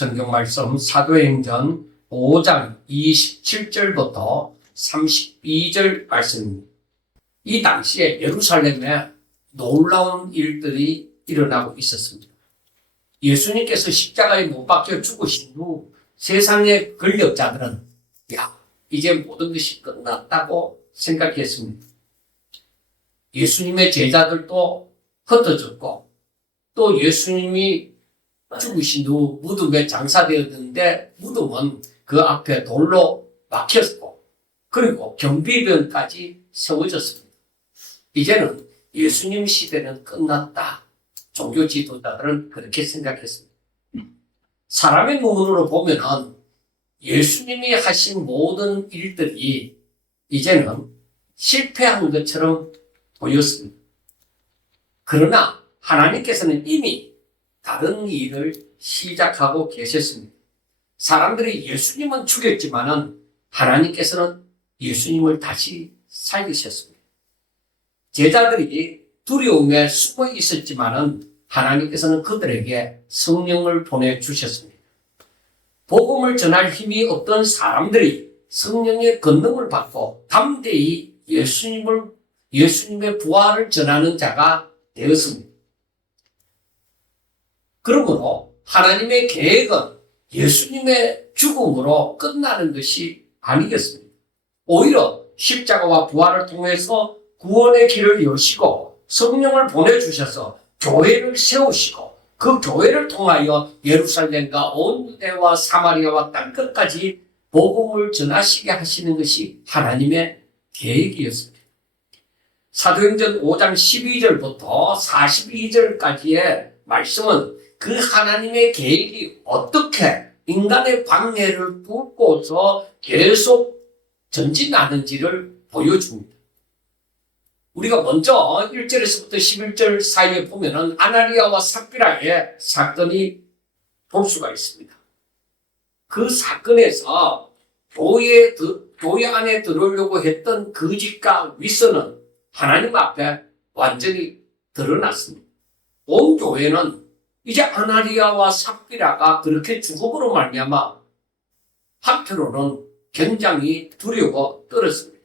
성경 말씀 사도행전 5장 27절부터 32절 말씀입니다. 이 당시에 예루살렘에 놀라운 일들이 일어나고 있었습니다. 예수님께서 십자가에 못 박혀 죽으신 후 세상의 권력자들은 이제 모든 것이 끝났다고 생각했습니다. 예수님의 제자들도 흩어졌고 또 예수님이 죽으신 후 무덤에 장사되었는데 무덤은 그 앞에 돌로 막혔고 그리고 경비병까지 세워졌습니다. 이제는 예수님 시대는 끝났다. 종교 지도자들은 그렇게 생각했습니다. 사람의 눈으로 보면은 예수님이 하신 모든 일들이 이제는 실패한 것처럼 보였습니다. 그러나 하나님께서는 이미 다른 일을 시작하고 계셨습니다. 사람들이 예수님은 죽였지만은 하나님께서는 예수님을 다시 살리셨습니다. 제자들이 두려움에 숨어 있었지만은 하나님께서는 그들에게 성령을 보내주셨습니다. 복음을 전할 힘이 없던 사람들이 성령의 권능을 받고 담대히 예수님의 부활을 전하는 자가 되었습니다. 그러므로 하나님의 계획은 예수님의 죽음으로 끝나는 것이 아니겠습니다. 오히려 십자가와 부활을 통해서 구원의 길을 여시고 성령을 보내주셔서 교회를 세우시고 그 교회를 통하여 예루살렘과 온 유대와 사마리아와 땅끝까지 복음을 전하시게 하시는 것이 하나님의 계획이었습니다. 사도행전 5장 12절부터 42절까지의 말씀은 그 하나님의 계획이 어떻게 인간의 방해를 뚫고서 계속 전진하는지를 보여줍니다. 우리가 먼저 1절에서부터 11절 사이에 보면은 아나니아와 삽비라의 사건이 볼 수가 있습니다. 그 사건에서 교회 안에 들어오려고 했던 거짓과 위선은 하나님 앞에 완전히 드러났습니다. 온 교회는 이제 아나니아와 삽비라가 그렇게 죽음으로 말미암아 한편으로는 굉장히 두려워 떨었습니다.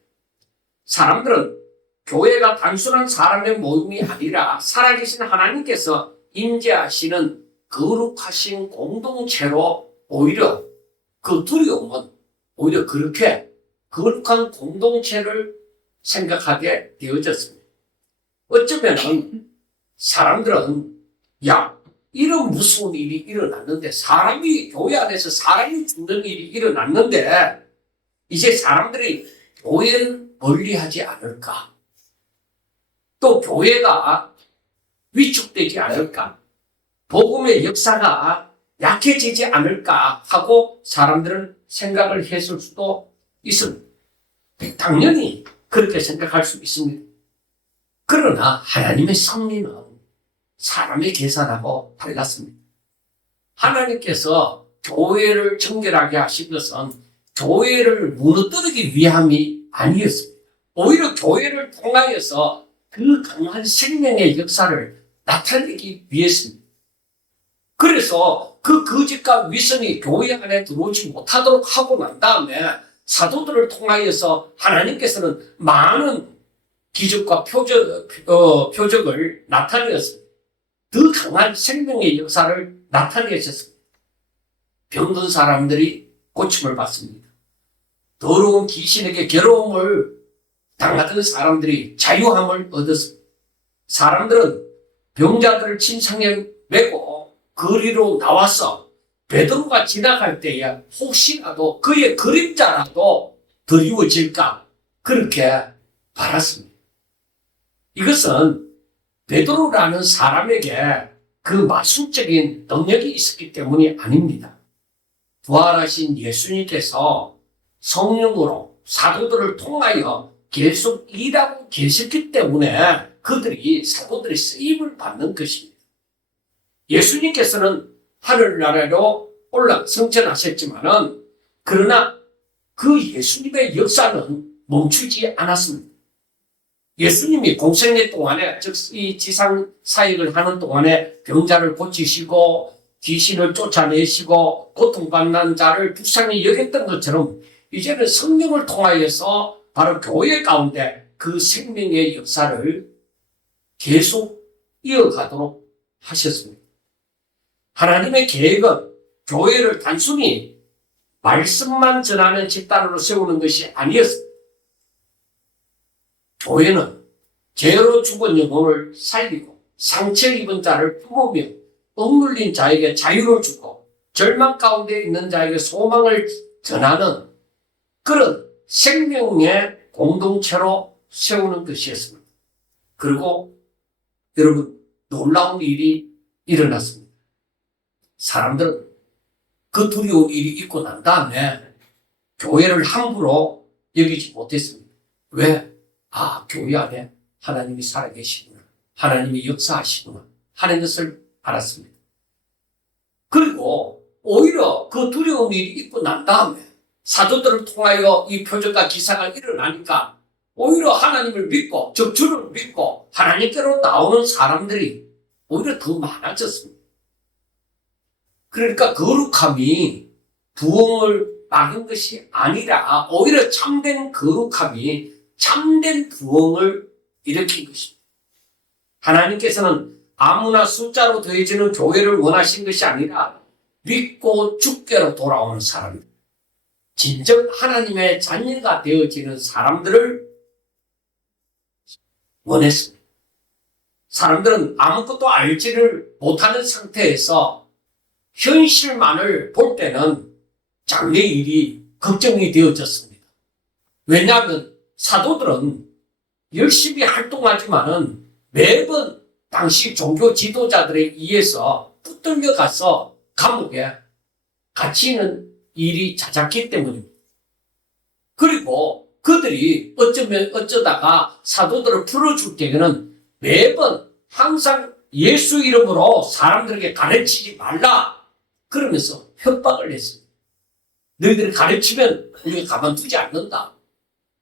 사람들은 교회가 단순한 사람의 모임이 아니라 살아계신 하나님께서 임재하시는 거룩하신 공동체로 오히려 그 두려움은 오히려 그렇게 거룩한 공동체를 생각하게 되어졌습니다. 어쩌면 사람들은 이런 무서운 일이 일어났는데 교회 안에서 사람이 죽는 일이 일어났는데 이제 사람들이 교회를 멀리하지 않을까? 또 교회가 위축되지 않을까? 복음의 역사가 약해지지 않을까 하고 사람들은 생각을 했을 수도 있습니다. 당연히 그렇게 생각할 수 있습니다. 그러나 하나님의 섭리는 사람의 계산하고 달랐습니다. 하나님께서 교회를 정결하게 하신 것은 교회를 무너뜨리기 위함이 아니었습니다. 오히려 교회를 통하여서 그 강한 생명의 역사를 나타내기 위해서입니다. 그래서 그 거짓과 위선이 교회 안에 들어오지 못하도록 하고 난 다음에 사도들을 통하여서 하나님께서는 많은 기적과 표적을 나타내었습니다. 더 강한 생명의 역사를 나타내셨습니다. 병든 사람들이 고침을 받습니다. 더러운 귀신에게 괴로움을 당하던 사람들이 자유함을 얻었습니다. 사람들은 병자들을 침상에 메고 거리로 나와서 베드로가 지나갈 때에 혹시라도 그의 그림자라도 드리워질까 그렇게 바랐습니다. 이것은 베드로라는 사람에게 그 마술적인 능력이 있었기 때문이 아닙니다. 부활하신 예수님께서 성령으로 사도들을 통하여 계속 일하고 계셨기 때문에 사도들이 쓰임을 받는 것입니다. 예수님께서는 하늘나라로 승천하셨지만은 그러나 그 예수님의 역사는 멈추지 않았습니다. 예수님이 공생애 동안에, 즉 이 지상 사역을 하는 동안에 병자를 고치시고 귀신을 쫓아내시고 고통받는 자를 불쌍히 여겼던 것처럼 이제는 성령을 통하여서 바로 교회 가운데 그 생명의 역사를 계속 이어가도록 하셨습니다. 하나님의 계획은 교회를 단순히 말씀만 전하는 집단으로 세우는 것이 아니었습니다. 교회는 죄로 죽은 영혼을 살리고 상처 입은 자를 품으며 억눌린 자에게 자유를 주고 절망 가운데 있는 자에게 소망을 전하는 그런 생명의 공동체로 세우는 것이었습니다. 그리고 여러분, 놀라운 일이 일어났습니다. 사람들은 그 두려운 일이 있고 난 다음에 교회를 함부로 여기지 못했습니다. 왜? 교회 안에 하나님이 살아계시구나, 하나님이 역사하시구나 하는 것을 알았습니다. 그리고 오히려 그 두려운 일이 있고 난 다음에 사도들을 통하여 이 표적과 기사가 일어나니까 오히려 하나님을 믿고 주를 믿고 하나님께로 나오는 사람들이 오히려 더 많아졌습니다. 그러니까 거룩함이 부흥을 막은 것이 아니라 오히려 참된 거룩함이 참된 부흥을 일으킨 것입니다. 하나님께서는 아무나 숫자로 더해지는 교회를 원하신 것이 아니라 믿고 주께로 돌아오는 사람들, 진정 하나님의 자녀가 되어지는 사람들을 원했습니다. 사람들은 아무것도 알지를 못하는 상태에서 현실만을 볼 때는 장래 일이 걱정이 되어졌습니다. 왜냐하면 사도들은 열심히 활동하지만은 매번 당시 종교 지도자들에 의해서 붙들려 가서 감옥에 갇히는 일이 잦았기 때문입니다. 그리고 그들이 어쩌다가 사도들을 풀어줄 때에는 매번 항상 예수 이름으로 사람들에게 가르치지 말라 그러면서 협박을 했습니다. 너희들이 가르치면 우리가 가만두지 않는다.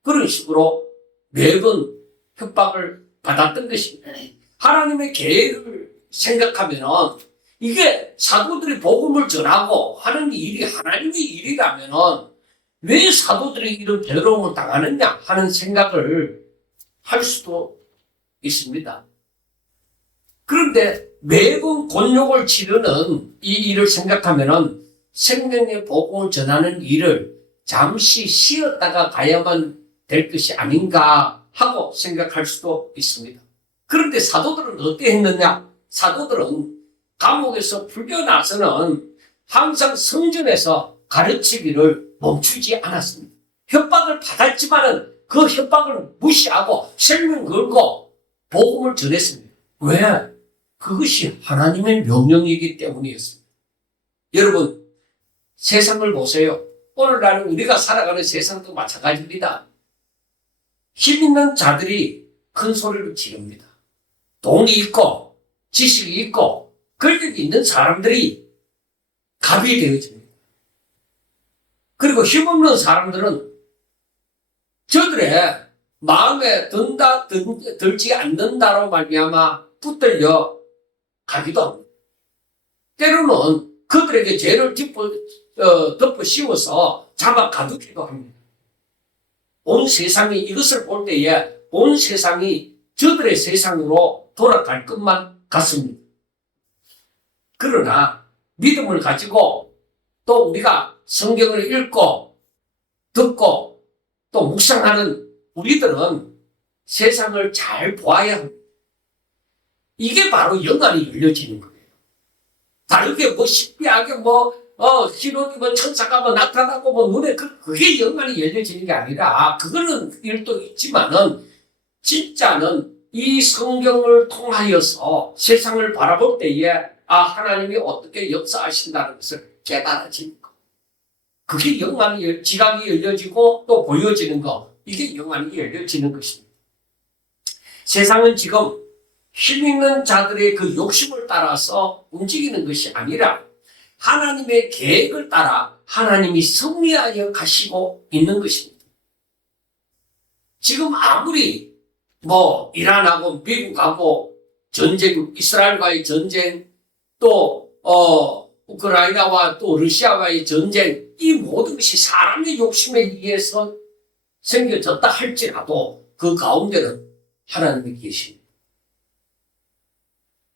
그런 식으로 매번 협박을 받았던 것입니다. 하나님의 계획을 생각하면 이게 사도들이 복음을 전하고 하는 일이 하나님의 일이라면 왜 사도들이 이런 괴로움을 당하느냐 하는 생각을 할 수도 있습니다. 그런데 매번 곤욕을 치르는 이 일을 생각하면 생명의 복음을 전하는 일을 잠시 쉬었다가 가야만 될 것이 아닌가 하고 생각할 수도 있습니다. 그런데 사도들은 어떻게 했느냐? 사도들은 감옥에서 풀려나서는 항상 성전에서 가르치기를 멈추지 않았습니다. 협박을 받았지만은 그 협박을 무시하고 생명 걸고 복음을 전했습니다. 왜? 그것이 하나님의 명령이기 때문이었습니다. 여러분, 세상을 보세요. 오늘날 우리가 살아가는 세상도 마찬가지입니다. 힘 있는 자들이 큰 소리를 지릅니다. 돈이 있고 지식이 있고 권력이 있는 사람들이 갑이 되어집니다. 그리고 힘없는 사람들은 저들의 마음에 들지 않는다로 말미암아 붙들려 가기도 합니다. 때로는 그들에게 죄를 덮어 씌워서 잡아 가두기도 합니다. 온 세상이 이것을 볼 때에 온 세상이 저들의 세상으로 돌아갈 것만 같습니다. 그러나 믿음을 가지고 또 우리가 성경을 읽고 듣고 또 묵상하는 우리들은 세상을 잘 보아야 합니다. 이게 바로 영안이 열려지는 거예요. 다르게 신비하게 신혼이면 천사가 나타나고 눈에 그게 영안이 열려지는 게 아니라 그거는 일도 있지만은 진짜는 이 성경을 통하여서 세상을 바라볼 때에 하나님이 어떻게 역사하신다는 것을 깨달아지는 거. 그게 지각이 열려지고 또 보여지는 거. 이게 영안이 열려지는 것입니다. 세상은 지금 힘 있는 자들의 그 욕심을 따라서 움직이는 것이 아니라 하나님의 계획을 따라 하나님이 승리하여 가시고 있는 것입니다. 지금 아무리 이란하고 미국하고 전쟁, 이스라엘과의 전쟁, 또 우크라이나와 또 러시아와의 전쟁, 이 모든 것이 사람의 욕심에 의해서 생겨졌다 할지라도 그 가운데는 하나님이 계십니다.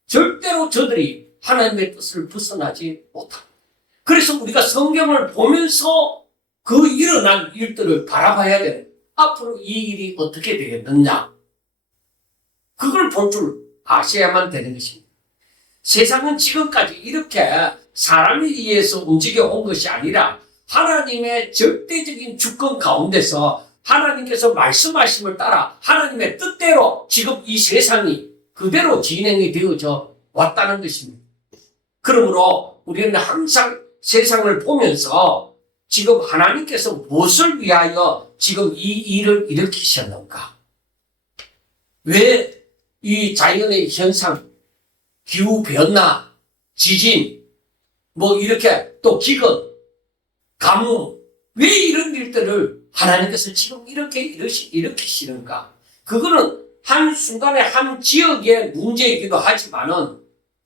절대로 저들이 하나님의 뜻을 벗어나지 못합니다. 그래서 우리가 성경을 보면서 그 일어난 일들을 바라봐야 되는, 앞으로 이 일이 어떻게 되겠느냐, 그걸 볼 줄 아셔야만 되는 것입니다. 세상은 지금까지 이렇게 사람에 의해서 움직여 온 것이 아니라 하나님의 절대적인 주권 가운데서 하나님께서 말씀하심을 따라 하나님의 뜻대로 지금 이 세상이 그대로 진행이 되어져 왔다는 것입니다. 그러므로 우리는 항상 세상을 보면서 지금 하나님께서 무엇을 위하여 지금 이 일을 일으키셨는가? 왜 이 자연의 현상, 기후변화, 지진, 이렇게 또 기근, 가뭄, 왜 이런 일들을 하나님께서 지금 이렇게 일으키시는가? 그거는 한순간에 한 지역의 문제이기도 하지만은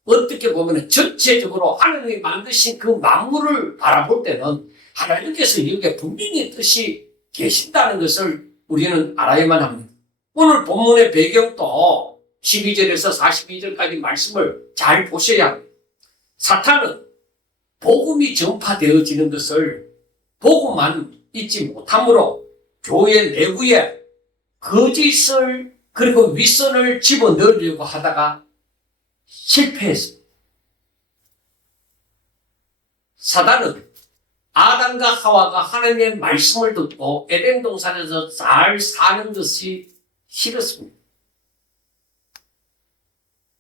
어떻게 보면 전체적으로 하나님이 만드신 그 만물을 바라볼 때는 하나님께서 여기에 분명히 뜻이 계신다는 것을 우리는 알아야만 합니다. 오늘 본문의 배경도 12절에서 42절까지 말씀을 잘 보셔야 합니다. 사탄은 복음이 전파되어지는 것을 보고만 있지 못하므로 교회 내부에 거짓을 그리고 윗선을 집어넣으려고 하다가 실패했습니다. 사단은 아담과 하와가 하나님의 말씀을 듣고 에덴 동산에서 잘 사는 것이 싫었습니다.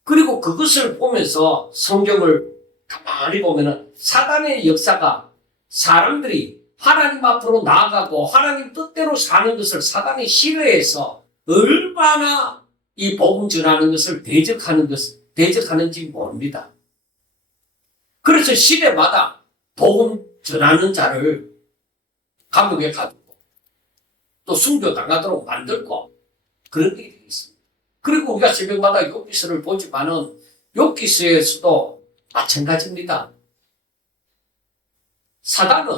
그리고 그것을 보면서 성경을 가만히 보면은 사단의 역사가 사람들이 하나님 앞으로 나아가고 하나님 뜻대로 사는 것을 사단이 싫어해서 얼마나 이 복음 전하는 것을 대적하는지 모릅니다. 그래서 시대마다 복음 전하는 자를 감옥에 가두고 또 순교당하도록 만들고 그런 일이 있습니다. 그리고 우리가 새벽마다 욥기서를 보지만은 욥기서에서도 마찬가지입니다. 사단은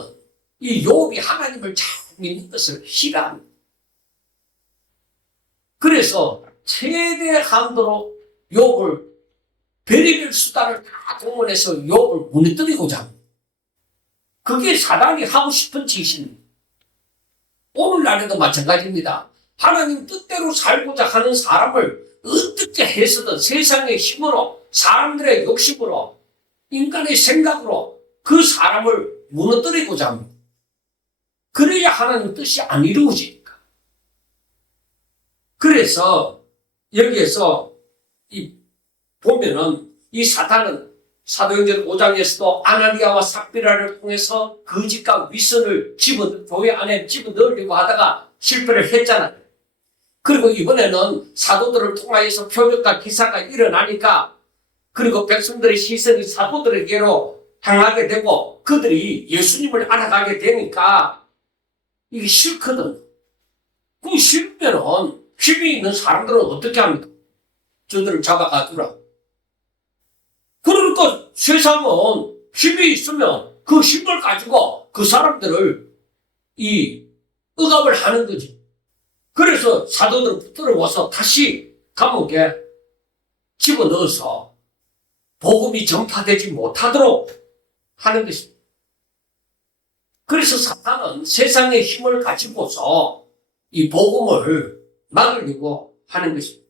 이 욥이 하나님을 잘 믿는 것을 싫어합니다. 그래서 최대한도로 욥을 별의별 수단을 다 동원해서 욥을 무너뜨리고자 합니다. 그게 사단이 하고 싶은 짓입니다. 오늘날에도 마찬가지입니다. 하나님 뜻대로 살고자 하는 사람을 어떻게 해서든 세상의 힘으로, 사람들의 욕심으로, 인간의 생각으로 그 사람을 무너뜨리고자 합니다. 그래야 하나님 뜻이 안 이루어지니까. 그래서 여기에서 보면은 이 사탄은 사도행전 5장에서도 아나니아와 삽비라를 통해서 거짓과 위선을 교회 안에 집어넣으려고 하다가 실패를 했잖아요. 그리고 이번에는 사도들을 통하여서 표적과 기사가 일어나니까 그리고 백성들의 시선이 사도들에게로 향하게 되고 그들이 예수님을 알아가게 되니까 이게 싫거든. 그 싫으면은 힘이 있는 사람들은 어떻게 합니까? 저들을 잡아가두라. 그러니까 세상은 힘이 있으면 그 힘을 가지고 그 사람들을 억압을 하는 거지. 그래서 사도들을 붙들어 와서 다시 감옥에 집어넣어서 복음이 전파되지 못하도록 하는 것입니다. 그래서 사탄은 세상의 힘을 가지고서 이 복음을 막으려고 하는 것입니다.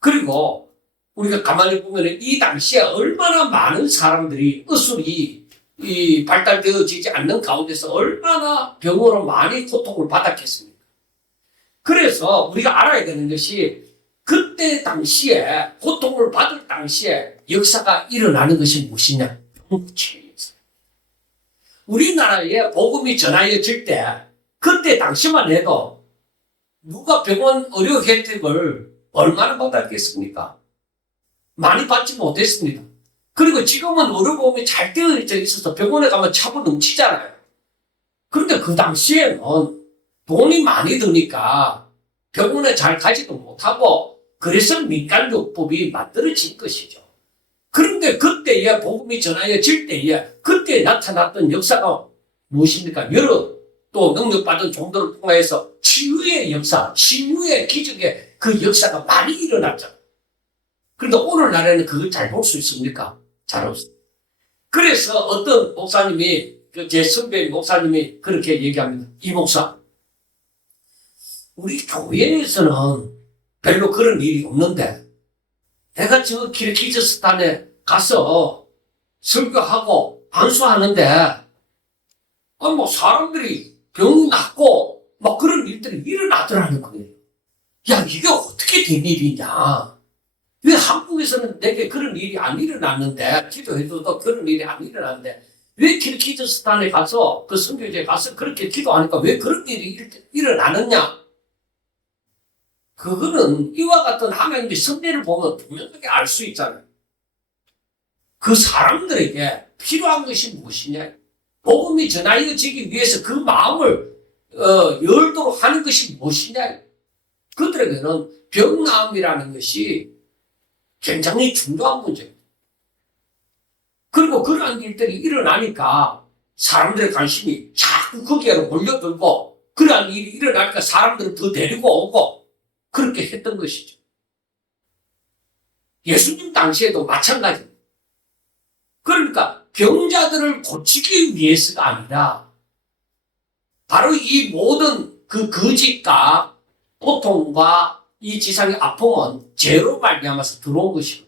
그리고 우리가 가만히 보면 이 당시에 얼마나 많은 사람들이 의술이 발달되어지지 않는 가운데서 얼마나 병으로 많이 고통을 받았겠습니까? 그래서 우리가 알아야 되는 것이 그때 당시에 고통을 받을 당시에 역사가 일어나는 것이 무엇이냐? 병고치유 역사. 우리나라에 복음이 전하여질 때 그때 당시만 해도 누가 병원 의료 혜택을 얼마나 받았겠습니까? 많이 받지 못했습니다. 그리고 지금은 의료보험이 잘 되어져 있어서 병원에 가면 차고 넘치잖아요. 그런데 그 당시에는 돈이 많이 드니까 병원에 잘 가지도 못하고 그래서 민간요법이 만들어진 것이죠. 그런데 그때에 복음이 전하여질 때에 그때 나타났던 역사가 무엇입니까? 여러 또 능력받은 종들을 통해서 치유의 역사, 치유의 기적의 그 역사가 많이 일어났죠. 그런데 오늘날에는 그걸 잘 볼 수 있습니까? 잘 없습니다. 그래서 어떤 목사님이, 제 선배 목사님이 그렇게 얘기합니다. 이 목사, 우리 교회에서는 별로 그런 일이 없는데 내가 저 키르기즈스탄에 가서 설교하고 안수하는데 뭐 사람들이 병이 낫고 막 그런 일들이 일어나더라는 거예요. 야, 이게 어떻게 된 일이냐? 왜 한국에서는 내게 그런 일이 안 일어났는데, 기도해도 그런 일이 안 일어났는데, 왜 키르기즈스탄에 가서, 그 선교지에 가서 그렇게 기도하니까 왜 그런 일이 일어나느냐? 그거는 이와 같은 하나님의 섭리를 보면 분명하게 알 수 있잖아요. 그 사람들에게 필요한 것이 무엇이냐? 복음이 전하여지기 위해서 그 마음을 열도록 하는 것이 무엇이냐? 그들에게는 병나음이라는 것이 굉장히 중요한 문제입니다. 그리고 그러한 일들이 일어나니까 사람들의 관심이 자꾸 거기로 몰려들고 그러한 일이 일어나니까 사람들을 더 데리고 오고 그렇게 했던 것이죠. 예수님 당시에도 마찬가지입니다. 그러니까 병자들을 고치기 위해서가 아니라 바로 이 모든 그 거짓과 고통과 이 지상의 아픔은 죄로 말미암아서 들어온 것이고,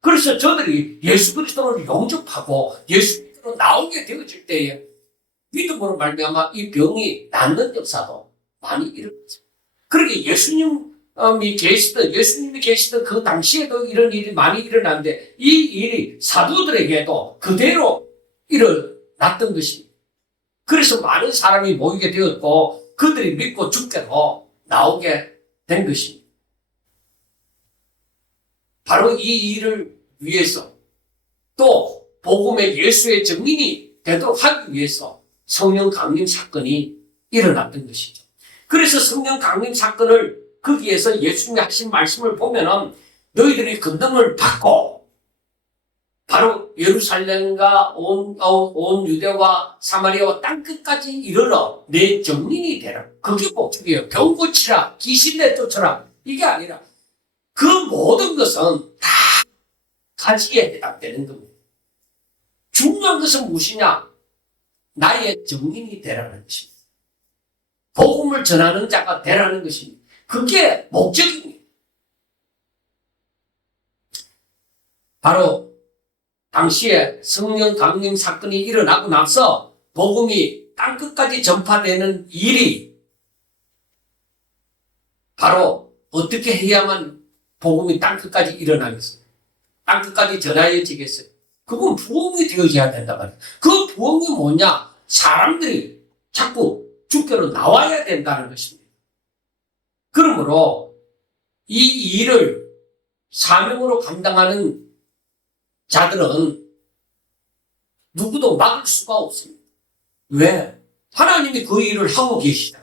그래서 저들이 예수 그리스도를 영접하고 예수 그리스도로 나오게 되어질 때에 믿음으로 말미암아 이 병이 낫는 역사도 많이 일어났어요. 그러게 예수님이 계시던 그 당시에도 이런 일이 많이 일어났는데 이 일이 사도들에게도 그대로 일어났던 것입니다. 그래서 많은 사람이 모이게 되었고 그들이 믿고 죽게로 나오게 된 것입니다. 바로 이 일을 위해서 또 복음의 예수의 증인이 되도록 하기 위해서 성령 강림 사건이 일어났던 것이죠. 그래서 성령 강림 사건을 거기에서 예수님이 하신 말씀을 보면은 너희들이 권능을 받고 바로 예루살렘과 온 유대와 사마리아와 땅끝까지 이르러 내 증인이 되라. 그게 목적이에요. 병 고치라, 귀신 내쫓아라. 이게 아니라 그 모든 것은 다 가지에 해당되는 겁니다. 중요한 것은 무엇이냐? 나의 증인이 되라는 것입니다. 복음을 전하는 자가 되라는 것입니다. 그게 목적입니다. 바로 당시에 성령 강림 사건이 일어나고 나서 복음이 땅끝까지 전파되는 일이 바로 어떻게 해야만 복음이 땅끝까지 일어나겠어요? 땅끝까지 전하여지겠어요? 그건 부흥이 되어져야 된단 말이에요. 그 부흥이 뭐냐? 사람들이 자꾸 주께로 나와야 된다는 것입니다. 그러므로 이 일을 사명으로 감당하는 자들은 누구도 막을 수가 없습니다. 왜? 하나님이 그 일을 하고 계시다.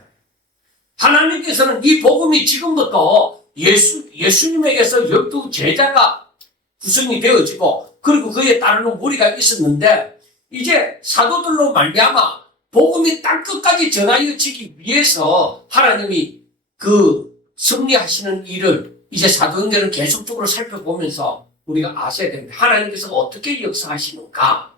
하나님께서는 이 복음이 지금부터 예수님에게서 12 제자가 구성이 되어지고 그리고 그에 따르는 무리가 있었는데 이제 사도들로 말미암아 복음이 땅끝까지 전하여지기 위해서 하나님이 그 승리하시는 일을 이제 사도행전을 계속적으로 살펴보면서 우리가 아셔야 됩니다. 하나님께서 어떻게 역사하시는가?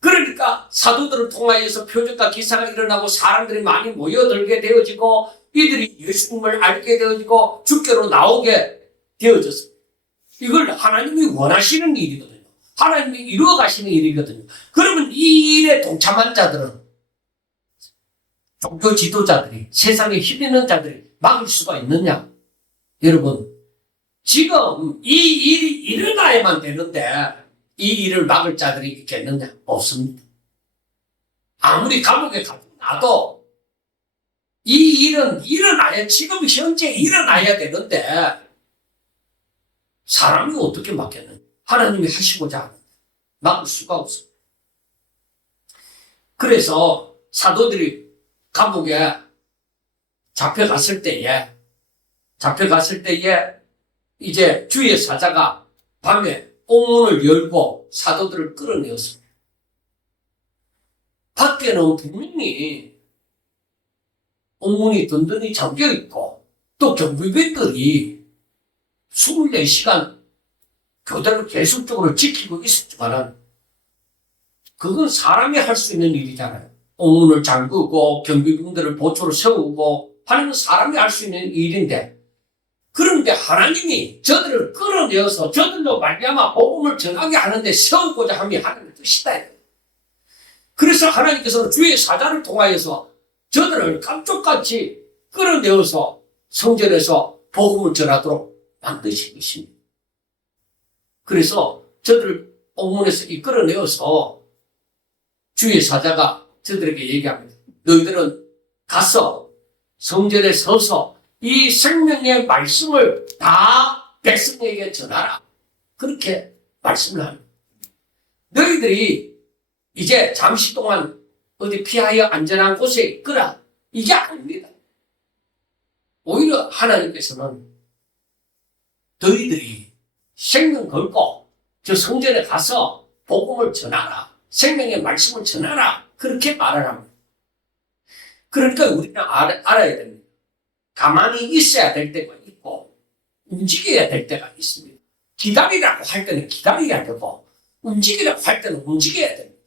그러니까 사도들을 통하여서 표적과 기사가 일어나고 사람들이 많이 모여들게 되어지고 이들이 예수님을 알게 되어지고 주께로 나오게 되어졌습니다. 이걸 하나님이 원하시는 일이거든요. 하나님이 이루어 가시는 일이거든요. 그러면 이 일에 동참한 자들은 종교 지도자들이 세상에 힘 있는 자들이 막을 수가 있느냐? 여러분 지금 이 일이 일어나야만 되는데 이 일을 막을 자들이 있겠느냐? 없습니다. 아무리 감옥에 가도 이 일은 지금 현재 일어나야 되는데 사람이 어떻게 막겠느냐? 하나님이 하시고자 하는데 막을 수가 없습니다. 그래서 사도들이 감옥에 잡혀갔을 때에 이제 주의 사자가 밤에 옥문을 열고 사도들을 끌어내었습니다. 밖에는 분명히 옥문이 든든히 잠겨 있고 또 경비병들이 24시간 교대를 계속적으로 지키고 있었지만은 그건 사람이 할 수 있는 일이잖아요. 옥문을 잠그고 경비병들을 보초로 세우고 하는 건 사람이 할 수 있는 일인데, 그런데 하나님이 저들을 끌어내어서 저들로 말미암아 복음을 전하게 하는데 세우고자 함이 하나님의 뜻이다. 그래서 하나님께서는 주의 사자를 통하여서 저들을 깜짝같이 끌어내어서 성전에서 복음을 전하도록 만드신 것입니다. 그래서 저들을 옥문에서 이끌어내어서 주의 사자가 저들에게 얘기합니다. 너희들은 가서 성전에 서서 이 생명의 말씀을 다 백성에게 전하라. 그렇게 말씀을 합니다. 너희들이 이제 잠시 동안 어디 피하여 안전한 곳에 있거라. 이게 아닙니다. 오히려 하나님께서는 너희들이 생명 걸고 저 성전에 가서 복음을 전하라. 생명의 말씀을 전하라. 그렇게 말을 합니다. 그러니까 우리는 알아야 됩니다. 가만히 있어야 될 때가 있고 움직여야 될 때가 있습니다. 기다리라고 할 때는 기다려야 되고 움직이라고 할 때는 움직여야 됩니다.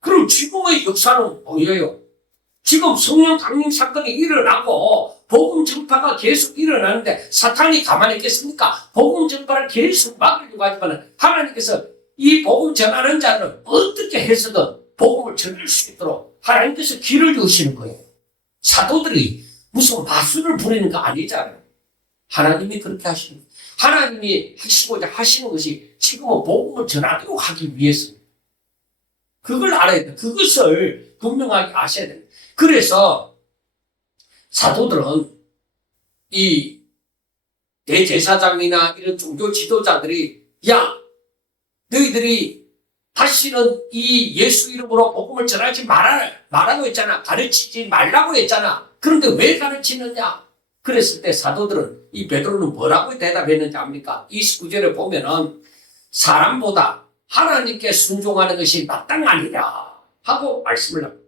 그럼 지금의 역사는 뭐예요? 지금 성령 강림 사건이 일어나고 복음 전파가 계속 일어나는데 사탄이 가만히 있겠습니까? 복음 전파를 계속 막으려고 하지만 하나님께서 이 복음 전하는 자를 어떻게 해서든 복음을 전할 수 있도록 하나님께서 길을 주시는 거예요. 사도들이 무슨 마술을 부리는 거 아니잖아요. 하나님이 그렇게 하십니다. 하나님이 하시고자 하시는 것이 지금은 복음을 전하도록 하기 위해서입니다. 그걸 알아야 돼요. 그것을 분명하게 아셔야 돼요. 그래서 사도들은 이 대제사장이나 이런 종교 지도자들이 야, 너희들이 다시는 이 예수 이름으로 복음을 전하지 말라고 했잖아. 가르치지 말라고 했잖아. 그런데 왜 가르치느냐? 그랬을 때 사도들은 이 베드로는 뭐라고 대답했는지 압니까? 29절에 보면은 사람보다 하나님께 순종하는 것이 마땅하니라 하고 말씀을 합니다.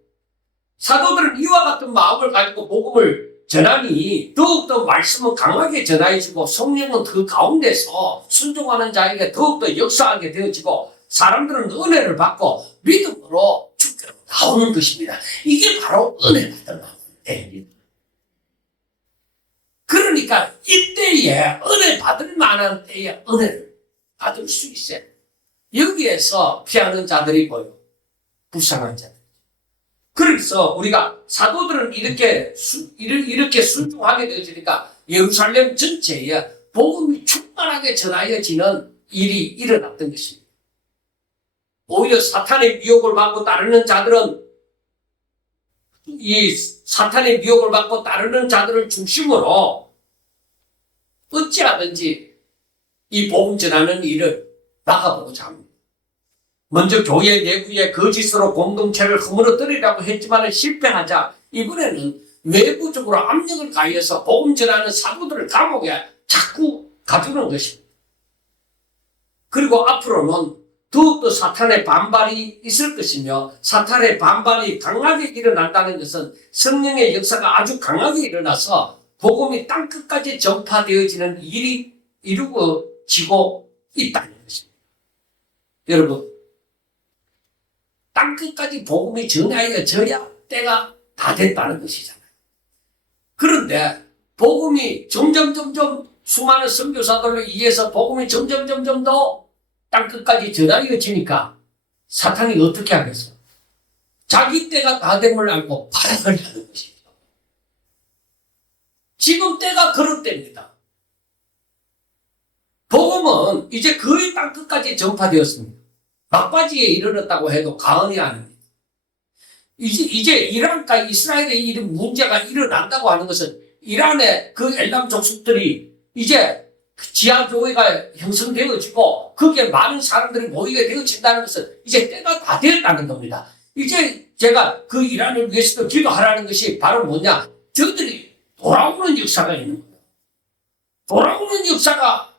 사도들은 이와 같은 마음을 가지고 복음을 전하니 더욱더 말씀은 강하게 전하여지고 성령은 그 가운데서 순종하는 자에게 더욱더 역사하게 되어지고 사람들은 은혜를 받고 믿음으로 주께로 나오는 것입니다. 이게 바로 은혜 받을 나오는 때입니다. 그러니까 이때에 은혜 받을 만한 때에 은혜를 받을 수 있어요. 여기에서 피하는 자들이 뭐예요? 불쌍한 자들. 그래서 우리가 사도들은 이렇게 순종하게 되어지니까 예루살렘 전체에 복음이 충만하게 전하여지는 일이 일어났던 것입니다. 오히려 사탄의 미혹을 받고 따르는 자들은 이 사탄의 미혹을 받고 따르는 자들을 중심으로 어찌하든지 이 복음 전하는 일을 막아보고자 합니다. 먼저 교회 내부의 거짓으로 공동체를 허물어뜨리라고 했지만 실패하자 이번에는 외부적으로 압력을 가해서 복음 전하는 사도들을 감옥에 자꾸 가두는 것입니다. 그리고 앞으로는 더욱더 사탄의 반발이 있을 것이며 사탄의 반발이 강하게 일어난다는 것은 성령의 역사가 아주 강하게 일어나서 복음이 땅끝까지 전파되어지는 일이 이루어지고 있다는 것입니다. 여러분, 땅끝까지 복음이 전하여져야 때가 다 됐다는 것이잖아요. 그런데 복음이 점점 수많은 선교사들로 의해서 복음이 점점 더 땅끝까지 전하여지니까 사탄이 어떻게 하겠어? 자기 때가 다 됨을 알고 발악을 하는 것이죠. 지금 때가 그런 때입니다. 복음은 이제 거의 땅끝까지 전파되었습니다. 막바지에 이르렀다고 해도 과언이 아닙니다. 이제 이란과 이스라엘의 이런 문제가 일어난다고 하는 것은 이란의 그 엘람 족속들이 이제 지하교회가 형성되어지고 거기에 많은 사람들이 모이게 되어진다는 것은 이제 때가 다 되었다는 겁니다. 이제 제가 그 이란을 위해서도 기도하라는 것이 바로 뭐냐? 저들이 돌아오는 역사가 있는 거예요. 돌아오는 역사가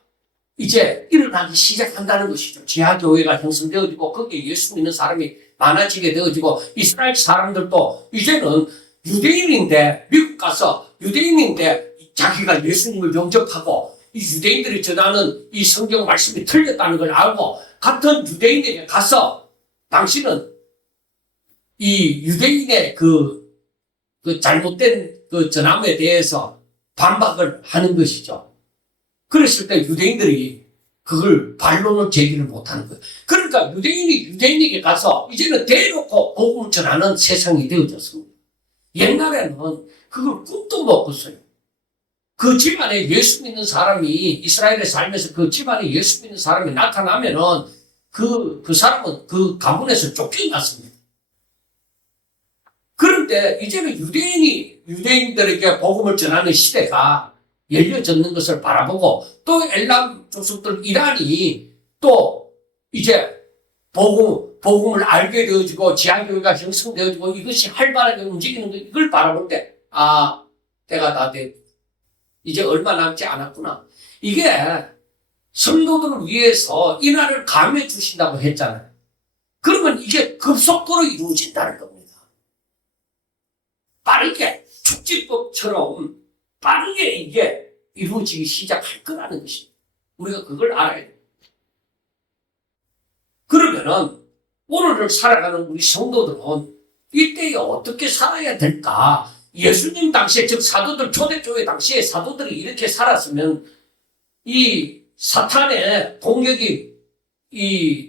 이제 일어나기 시작한다는 것이죠. 지하교회가 형성되어지고 거기에 예수 믿는 사람이 많아지게 되어지고 이스라엘 사람들도 이제는 유대인인데 미국 가서 유대인인데 자기가 예수님을 영접하고 이 유대인들이 전하는 이 성경 말씀이 틀렸다는 걸 알고 같은 유대인에게 가서 당신은 이 유대인의 그 잘못된 그 전함에 대해서 반박을 하는 것이죠. 그랬을 때 유대인들이 그걸 반론을 제기를 못하는 거예요. 그러니까 유대인이 유대인에게 가서 이제는 대놓고 복음을 전하는 세상이 되어졌습니다. 옛날에는 그걸 꿈도 못 꿨어요. 그 집안에 예수 믿는 사람이 이스라엘에 살면서 그 집안에 예수 믿는 사람이 나타나면은 그 사람은 그 가문에서 쫓겨났습니다. 그런데 이제는 유대인들에게 복음을 전하는 시대가 열려졌는 것을 바라보고 또 엘람 족속들 이란이 또 이제 복음을 알게 되어지고 지하교회가 형성되어지고 이것이 활발하게 움직이는 것 이걸 바라볼 때 때가 다 됐. 이제 얼마 남지 않았구나. 이게 성도들을 위해서 이 날을 감해 주신다고 했잖아요. 그러면 이게 급속도로 이루어진다는 겁니다. 빠르게 축지법처럼 빠르게 이게 이루어지기 시작할 거라는 것입니다. 우리가 그걸 알아야 돼요. 그러면은 오늘을 살아가는 우리 성도들은 이때에 어떻게 살아야 될까? 예수님 당시에 즉 사도들 초대교회 당시에 사도들이 이렇게 살았으면 이 사탄의 공격이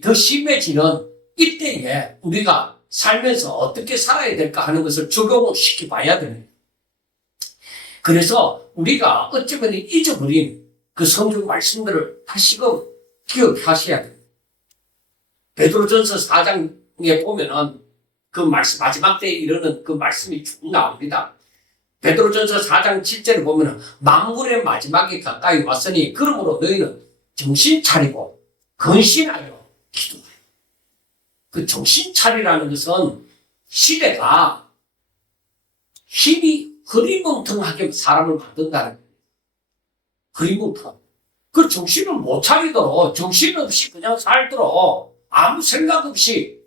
더 심해지는 이때에 우리가 살면서 어떻게 살아야 될까 하는 것을 적용을 시켜봐야 됩니다. 그래서 우리가 어쩌면 잊어버린 그 성경 말씀들을 다시금 기억하셔야 됩니다. 베드로전서 4장에 보면은 그 말씀, 마지막 때에 이르는 그 말씀이 쭉 나옵니다. 베드로전서 4장 7절에 보면은 만물의 마지막이 가까이 왔으니 그러므로 너희는 정신 차리고 근신하여 기도하라. 그 정신 차리라는 것은 시대가 힘이 흐리멍텅하게 사람을 만든다는 거예요. 흐리멍텅. 그 정신을 못 차리도록 정신없이 그냥 살도록 아무 생각 없이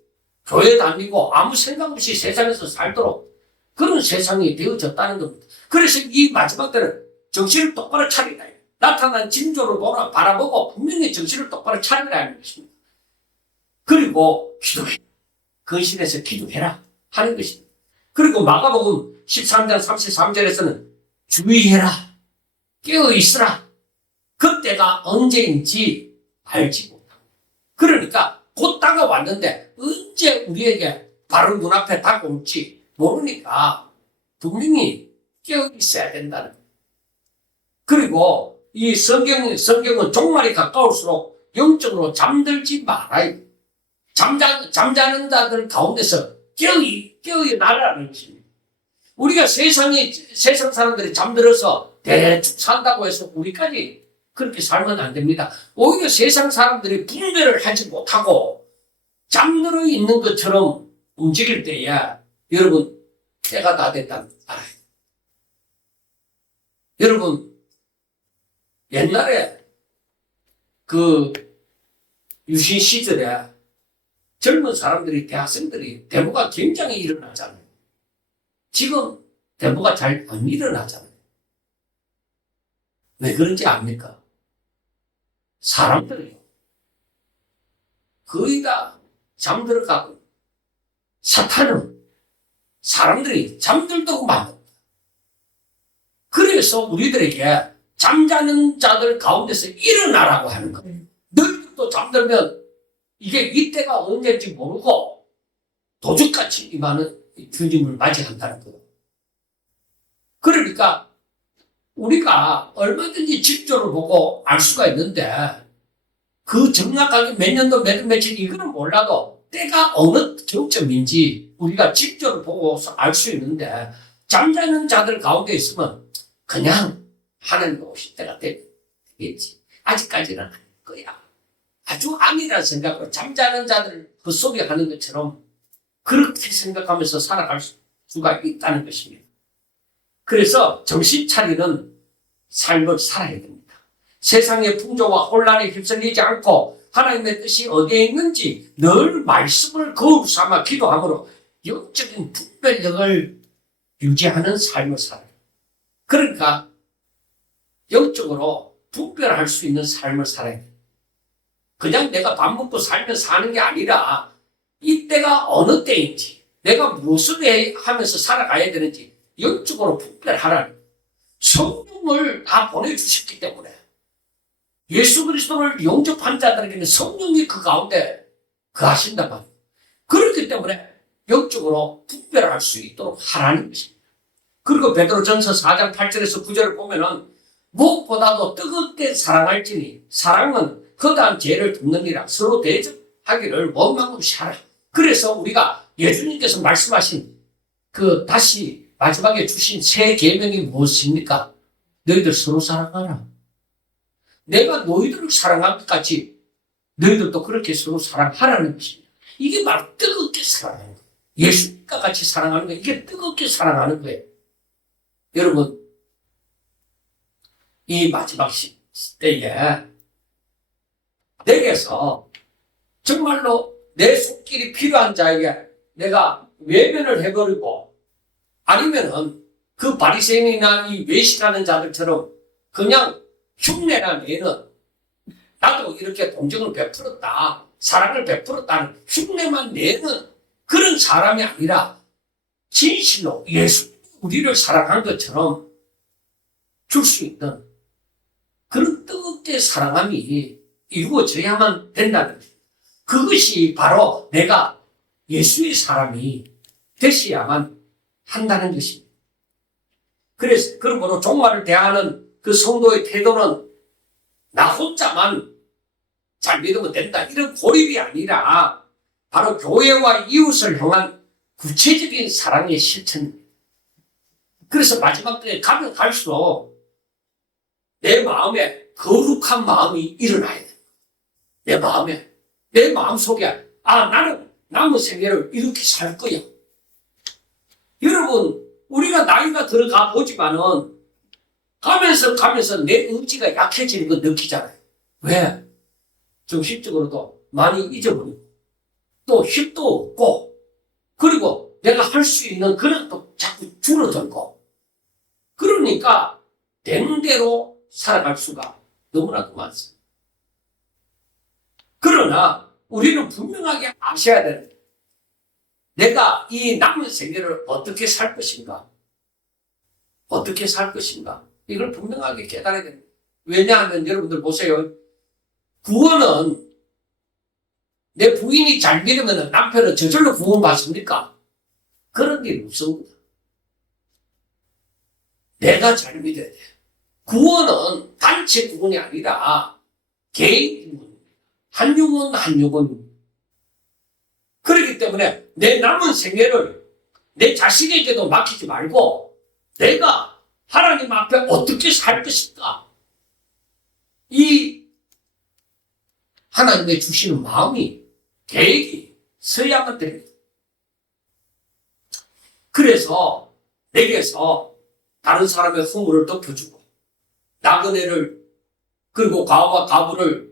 교회 다니고 아무 생각 없이 세상에서 살도록 그런 세상이 되어졌다는 겁니다. 그래서 이 마지막 때는 정신을 똑바로 차리라. 나타난 징조를 바라보고 분명히 정신을 똑바로 차리라는 것입니다. 그리고 기도해. 근신해서 기도해라 하는 것입니다. 그리고 마가복음 13장 33절에서는 주의해라. 깨어있으라. 그때가 언제인지 알지 못한다. 그러니까 곧 다가왔는데 언제 우리에게 바로 눈앞에 다가올지 모르니까 분명히 깨어있어야 된다는 거예요. 그리고 이 성경은 종말이 가까울수록 영적으로 잠들지 말아요. 잠자는 자들 가운데서 깨어나라는 것입니다. 우리가 세상 사람들이 잠들어서 대충 산다고 해서 우리까지 그렇게 살면 안 됩니다. 오히려 세상 사람들이 분별을 하지 못하고 잠들어 있는 것처럼 움직일 때야 여러분 때가 다 됐다는 걸 알아야 돼요. 여러분 옛날에 그 유신 시절에 젊은 사람들이 대학생들이 데모가 굉장히 일어나잖아요. 지금 데모가 잘 안 일어나잖아요. 왜 그런지 압니까? 사람들이요. 거의 다 잠들어가고 사탄은 사람들이 잠들도록 만듭니다. 그래서 우리들에게 잠자는 자들 가운데서 일어나라고 하는 거예요. 너희들도 잠들면 이게 이때가 언제인지 모르고 도둑같이 임하는 주님을 맞이한다는 거예요. 그러니까 우리가 얼마든지 징조를 보고 알 수가 있는데 그 정확하게 몇 년도 몇 며칠 이거는 몰라도 때가 어느 정점인지 우리가 징조를 보고서 알 수 있는데 잠자는 자들 가운데 있으면 그냥 하나님 오실 때가 되겠지. 아직까지는 아닐 거야. 아주 아니라는 생각으로 잠자는 자들을 그 속에 하는 것처럼 그렇게 생각하면서 살아갈 수가 있다는 것입니다. 그래서 정신 차리는 삶을 살아야 됩니다. 세상의 풍조와 혼란에 휩쓸리지 않고 하나님의 뜻이 어디에 있는지 늘 말씀을 거울 삼아 기도함으로 영적인 분별력을 유지하는 삶을 살아요. 그러니까 영적으로 분별할 수 있는 삶을 살아야 돼요. 그냥 내가 밥 먹고 살면 사는 게 아니라 이때가 어느 때인지 내가 무엇을 하면서 살아가야 되는지 영적으로 분별하라는 거예요. 성령을 다 보내주셨기 때문에 예수 그리스도를 영접한 자들에게는 성령이 그 가운데 거하신단 말이에요. 그렇기 때문에 영적으로 분별할 수 있도록 하라는 것입니다. 그리고 베드로전서 4장 8절에서 9절을 보면은 무엇보다도 뜨겁게 사랑할지니 사랑은 거대한 죄를 덮느니라 서로 대접하기를 원망없이 하라. 그래서 우리가 예수님께서 말씀하신 그 다시 마지막에 주신 새 계명이 무엇입니까? 너희들 서로 사랑하라. 내가 너희들을 사랑한 것 같이 너희들도 그렇게 서로 사랑하라는 것입니다. 이게 바로 뜨겁게 사랑하는 거예요. 예수님과 같이 사랑하는 거예요. 이게 뜨겁게 사랑하는 거예요. 여러분, 이 마지막 때에 내게서 정말로 내 손길이 필요한 자에게 내가 외면을 해버리고 아니면은 그 바리새인이나 이 외식하는 자들처럼 그냥 흉내나 내는 나도 이렇게 동정을 베풀었다, 사랑을 베풀었다는 흉내만 내는 그런 사람이 아니라 진실로 예수님이 우리를 사랑한 것처럼 줄 수 있는 그런 뜨겁게 사랑함이 이루어져야만 된다는 거예요. 그것이 바로 내가 예수의 사람이 되셔야만 한다는 것입니다. 그래서 그러므로 종말을 대하는 그 성도의 태도는 나 혼자만 잘 믿으면 된다 이런 고립이 아니라 바로 교회와 이웃을 향한 구체적인 사랑의 실천입니다. 그래서 마지막 때에 가면 갈수록 내 마음에 거룩한 마음이 일어나야 돼. 내 마음속에 나는 남은 생애를 이렇게 살 거야. 여러분, 우리가 나이가 들어가 보지만은 가면서 내 의지가 약해지는 거 느끼잖아요. 왜? 정신적으로도 많이 잊어버리고 또 힘도 없고 그리고 내가 할 수 있는 그런 또 자꾸 줄어들고 그러니까 되는 대로 살아갈 수가 너무나도 많습니다. 그러나 우리는 분명하게 아셔야 되는 거예요. 내가 이 남은 생애를 어떻게 살 것인가? 어떻게 살 것인가? 이걸 분명하게 깨달아야 됩니다. 왜냐하면 여러분들 보세요. 구원은 내 부인이 잘 믿으면 남편은 저절로 구원받습니까? 그런 게 없습니다. 내가 잘 믿어야 돼. 구원은 단체 구원이 아니라 개인 구원. 한 영혼. 그렇기 때문에 내 남은 생애를 내 자식에게도 맡기지 말고 내가 하나님 앞에 어떻게 살 것인가? 이 하나님의 주시는 마음이, 계획이 서야만 됩니다. 그래서 내게서 다른 사람의 허물을 덮어주고 나그네를 그리고 가와 가부를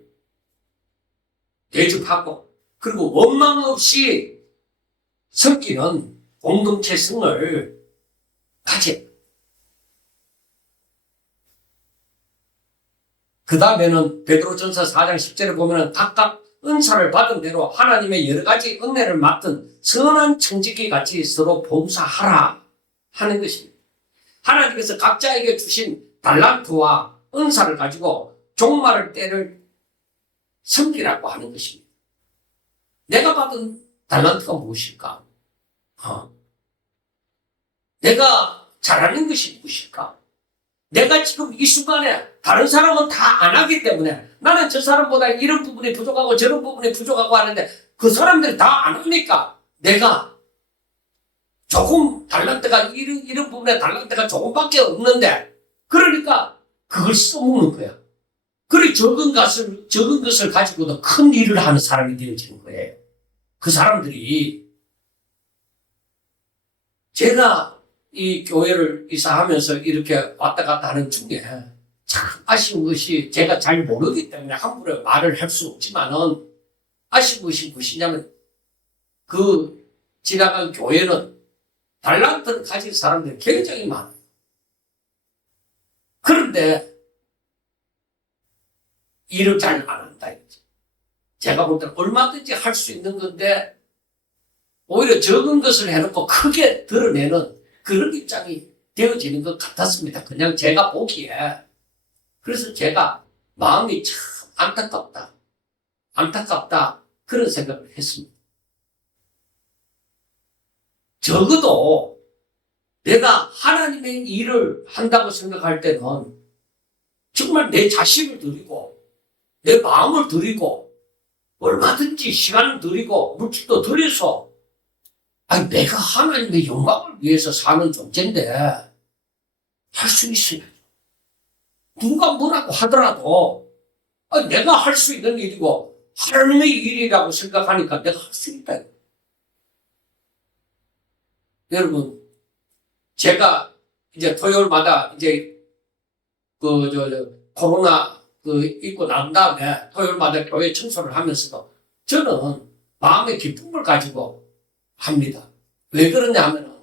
대접하고 그리고 원망 없이 섬기는 공동체성을 가져야 그 다음에는 베드로전서 4장 10절에 보면은 각각 은사를 받은 대로 하나님의 여러 가지 은혜를 맡은 선한 청지기 같이 서로 봉사하라 하는 것입니다. 하나님께서 각자에게 주신 달란트와 은사를 가지고 종말을 때를 섬기라고 하는 것입니다. 내가 받은 달란트가 무엇일까? 내가 잘하는 것이 무엇일까? 내가 지금 이 순간에 다른 사람은 다 안 하기 때문에 나는 저 사람보다 이런 부분이 부족하고 저런 부분이 부족하고 하는데 그 사람들이 다 안 하니까 내가 조금 달란트가 이런 부분에 달란트가 조금밖에 없는데 그러니까 그걸 써먹는 거야. 그래 적은 것을 가지고도 큰 일을 하는 사람이 되어지는 거예요. 그 사람들이 제가 이 교회를 이사하면서 이렇게 왔다 갔다 하는 중에 참 아쉬운 것이 제가 잘 모르기 때문에 함부로 말을 할 수 없지만은 아쉬운 것이 무엇이냐면 그 지나간 교회는 달란트를 가진 사람들이 굉장히 많아요. 그런데 일을 잘 안 한다 이거죠. 제가 볼 때는 얼마든지 할 수 있는 건데 오히려 적은 것을 해놓고 크게 드러내는 그런 입장이 되어지는 것 같았습니다. 그냥 제가 보기에. 그래서 제가 마음이 참 안타깝다 그런 생각을 했습니다. 적어도 내가 하나님의 일을 한다고 생각할 때는 정말 내 자신을 드리고 내 마음을 드리고 얼마든지 시간을 드리고 물질도 드려서 아니 내가 하나님의 영광을 위해서 사는 존재인데 할 수 있어요. 누가 뭐라고 하더라도 아니, 내가 할 수 있는 일이고 하나님의 일이라고 생각하니까 내가 할 수 있다. 여러분, 제가 이제 토요일마다 이제 코로나 있고 난 다음에 토요일마다 교회 청소를 하면서도 저는 마음의 기쁨을 가지고 합니다. 왜 그러냐 하면은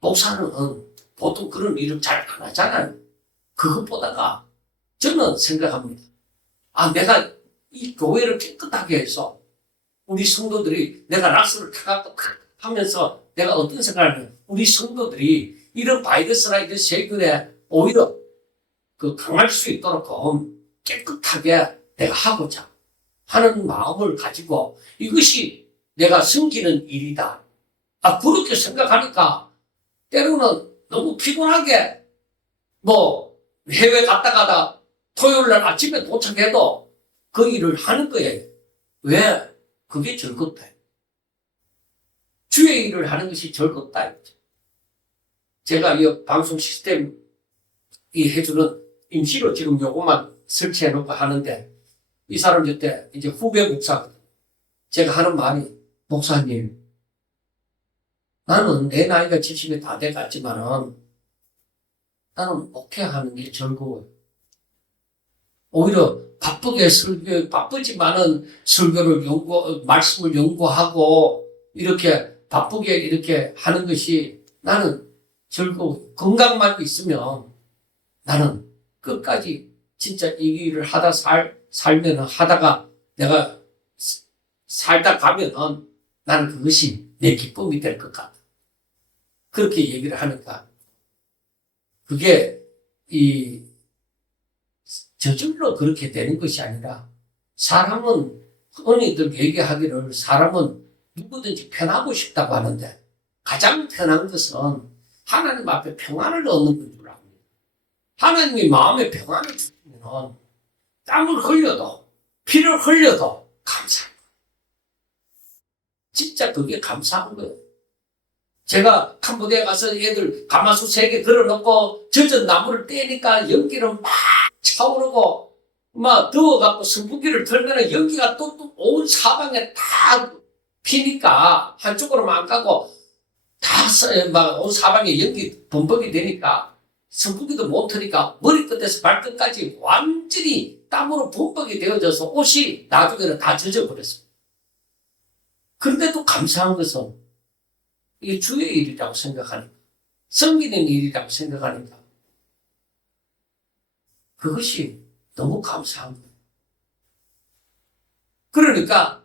목사는 보통 그런 일을 잘 안 하잖아요. 그것보다가 저는 생각합니다. 아, 내가 이 교회를 깨끗하게 해서 우리 성도들이 내가 락스를 타갖고 하면서 내가 어떤 생각을 하면 우리 성도들이 이런 바이러스나 이런 세균에 오히려 강할 수 있도록 깨끗하게 내가 하고자 하는 마음을 가지고 이것이 내가 섬기는 일이다. 아, 그렇게 생각하니까 때로는 너무 피곤하게 해외 갔다가다 토요일날 아침에 도착해도 그 일을 하는 거예요. 왜? 그게 즐겁다. 주의 일을 하는 것이 즐겁다. 제가 이 방송 시스템 해주는 임시로 지금 요것만 설치해놓고 하는데 이 사람 저때 이제 후배 목사거든. 제가 하는 말이 목사님 나는 내 나이가 70이 다 돼갔지만은 나는 목회하는 게 즐거워요. 오히려 바쁘지만은 설교를 말씀을 연구하고 이렇게 바쁘게 이렇게 하는 것이 나는 즐거워요. 건강만 있으면 나는 끝까지 진짜 이 일을 하다가 내가 살다 가면은 나는 그것이 내 기쁨이 될 것 같아. 그렇게 얘기를 하니까 그게 저절로 그렇게 되는 것이 아니라 사람은 흔히들 얘기하기를 사람은 누구든지 편하고 싶다고 하는데 가장 편한 것은 하나님 앞에 평안을 얻는 건 줄 압니다. 하나님이 마음에 평안을 주시면 땀을 흘려도 피를 흘려도 감사해요. 진짜 그게 감사한 거예요. 제가 캄보디아 가서 애들 가마솥 3개 걸어놓고 젖은 나무를 떼니까 연기는 막 차오르고 막 더워갖고 선풍기를 틀면 연기가 또 온 사방에 다 피니까 한쪽으로만 안 가고 다 막 온 사방에 연기 범벅이 되니까 선풍기도 못 트니까 머리끝에서 발끝까지 완전히 땀으로 범벅이 되어져서 옷이 나중에는 다 젖어버렸습니다. 그런데도 감사한 것은 이게 주의 일이라고 생각하니까 섬기는 일이라고 생각하니까 그것이 너무 감사한 거예요. 그러니까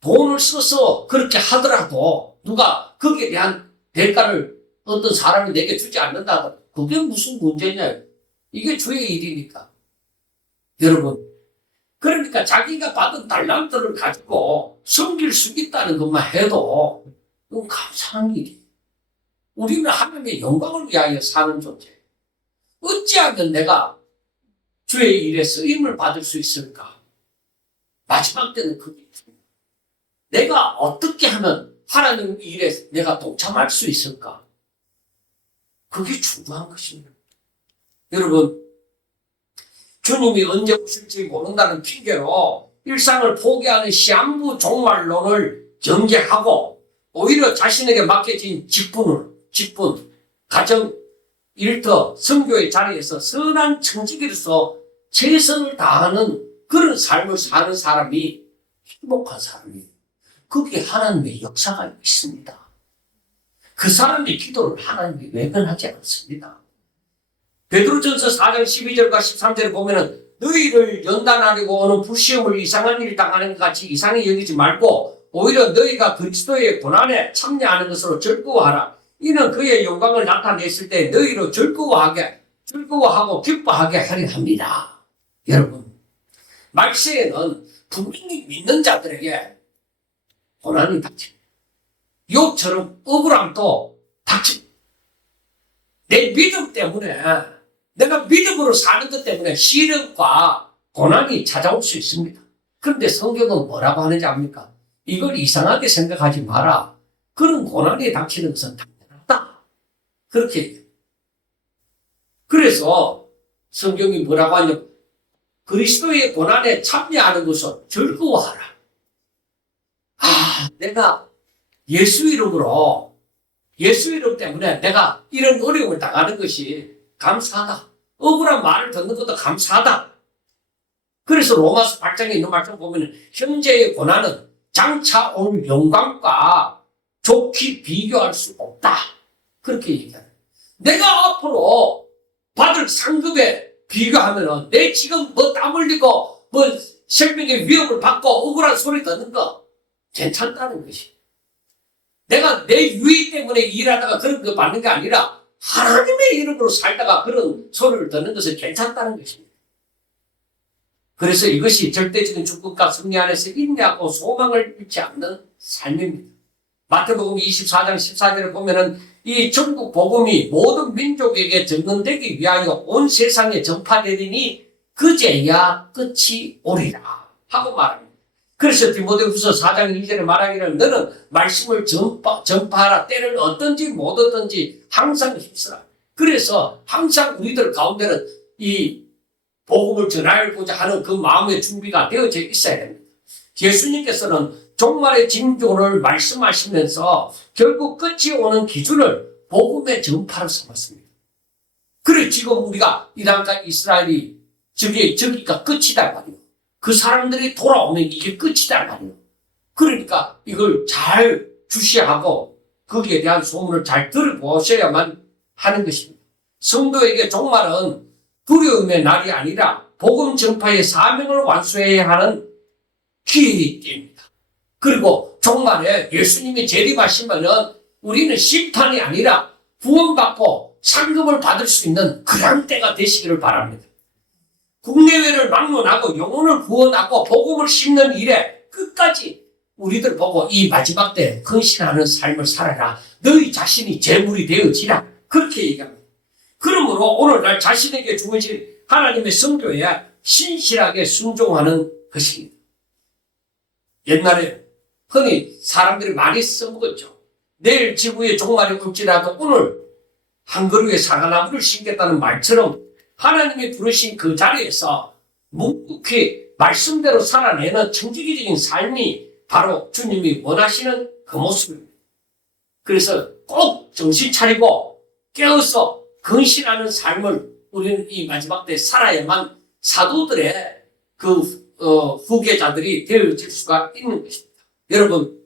돈을 써서 그렇게 하더라도 누가 거기에 대한 대가를 어떤 사람이 내게 주지 않는다 하더라도 그게 무슨 문제냐. 이게 주의 일이니까. 여러분, 그러니까 자기가 받은 달란트를 가지고 섬길 수 있다는 것만 해도 그건 감사한 일이에요. 우리는 하나님의 영광을 위하여 사는 존재예요. 어찌하면 내가 주의 일에 쓰임을 받을 수 있을까? 마지막 때는 그게 있습니다. 내가 어떻게 하면 하나님 일에 내가 동참할 수 있을까? 그게 중요한 것입니다. 여러분, 주님이 언제 오실지 모른다는 핑계로 일상을 포기하는 시한부 종말론을 전개하고 오히려 자신에게 맡겨진 직분, 가정, 일터 선교의 자리에서 선한 청지기로서 최선을 다하는 그런 삶을 사는 사람이 행복한 사람이에요. 거기에 하나님의 역사가 있습니다. 그 사람의 기도를 하나님이 외면하지 않습니다. 베드로전서 4장 12절과 13절에 보면은 너희를 연단하려고 오는 불시험을 이상한 일을 당하는 것 같이 이상히 여기지 말고 오히려 너희가 그리스도의 고난에 참여하는 것으로 즐거워하라. 이는 그의 영광을 나타냈을 때 너희로 즐거워하고 기뻐하게 하려 합니다. 여러분, 말세에는 분명히 믿는 자들에게 고난이 닥칩니다. 욥처럼 억울함도 닥칩니다. 내 믿음 때문에, 내가 믿음으로 사는 것 때문에 시련과 고난이 찾아올 수 있습니다. 그런데 성경은 뭐라고 하는지 압니까? 이걸 이상하게 생각하지 마라. 그런 고난이 닥치는 것은 당연하다. 그렇게 얘기해요. 그래서 성경이 뭐라고 하냐면 그리스도의 고난에 참여하는 것을 즐거워하라. 내가 예수 이름 때문에 내가 이런 어려움을 당하는 것이 감사하다. 억울한 말을 듣는 것도 감사하다. 그래서 로마서 8장에 있는 말씀 보면 현재의 고난은 장차 올 영광과 좋게 비교할 수 없다. 그렇게 얘기하는. 내가 앞으로 받을 상급에 비교하면은 내 지금 뭐 땀 흘리고 뭐 생명의 위협을 받고 억울한 소리 듣는 거 괜찮다는 것이. 내가 내 유익 때문에 일하다가 그런 거 받는 게 아니라 하나님의 이름으로 살다가 그런 소리를 듣는 것은 괜찮다는 것입니다. 그래서 이것이 절대적인 축복과 승리 안에서 인내하고 소망을 잃지 않는 삶입니다. 마태복음 24장 14절에 보면은 이 전국 복음이 모든 민족에게 전언되기 위하여 온 세상에 전파되리니 그제야 끝이 오리라 하고 말합니다. 그래서 디모데후서 4장 2절에 말하기를 너는 말씀을 전파하라. 때를 얻든지 못 얻든지 항상 힘쓰라. 그래서 항상 우리들 가운데는 이 복음을 전하고자 하는 그 마음의 준비가 되어져 있어야 됩니다. 예수님께서는 종말의 징조를 말씀하시면서 결국 끝이 오는 기준을 복음의 전파로 삼았습니다. 그래 지금 우리가 이란과 이스라엘이 저기가 끝이다 말이에요. 그 사람들이 돌아오면 이게 끝이다 말이에요. 그러니까 이걸 잘 주시하고 거기에 대한 소문을 잘 들어보셔야만 하는 것입니다. 성도에게 종말은 두려움의 날이 아니라 복음 전파의 사명을 완수해야 하는 기회이기 때문입니다. 그리고 종말에 예수님이 재림하시면은 우리는 심판이 아니라 구원받고 상급을 받을 수 있는 그런 때가 되시기를 바랍니다. 국내외를 막론하고 영혼을 구원하고 복음을 심는 일에 끝까지 우리들 보고 이 마지막 때 헌신하는 삶을 살아라. 너희 자신이 제물이 되어지라. 그렇게 얘기합니다. 그러므로 오늘날 자신에게 주어진 하나님의 성도에 신실하게 순종하는 것입니다. 옛날에 흔히 사람들이 많이 써먹었죠. 내일 지구의 종말이 올지라도 오늘 한 그루의 사과나무를 심겠다는 말처럼 하나님이 부르신 그 자리에서 묵묵히 말씀대로 살아내는 청지기적인 삶이 바로 주님이 원하시는 그 모습입니다. 그래서 꼭 정신 차리고 깨어서 근신하는 삶을 우리는 이 마지막 때 살아야만 사도들의 후계자들이 되어질 수가 있는 것입니다. 여러분,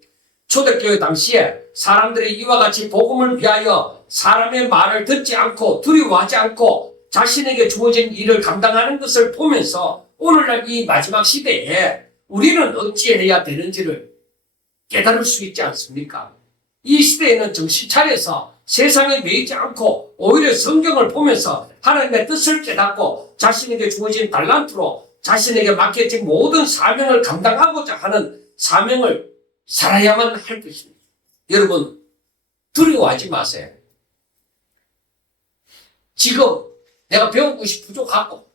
초대교회 당시에 사람들이 이와 같이 복음을 위하여 사람의 말을 듣지 않고 두려워하지 않고 자신에게 주어진 일을 감당하는 것을 보면서 오늘날 이 마지막 시대에 우리는 어찌해야 되는지를 깨달을 수 있지 않습니까? 이 시대에는 정신 차려서 세상에 매이지 않고 오히려 성경을 보면서 하나님의 뜻을 깨닫고 자신에게 주어진 달란트로 자신에게 맡겨진 모든 사명을 감당하고자 하는 사명을 살아야만 할 것입니다. 여러분, 두려워하지 마세요. 지금 내가 배운 것이 부족하고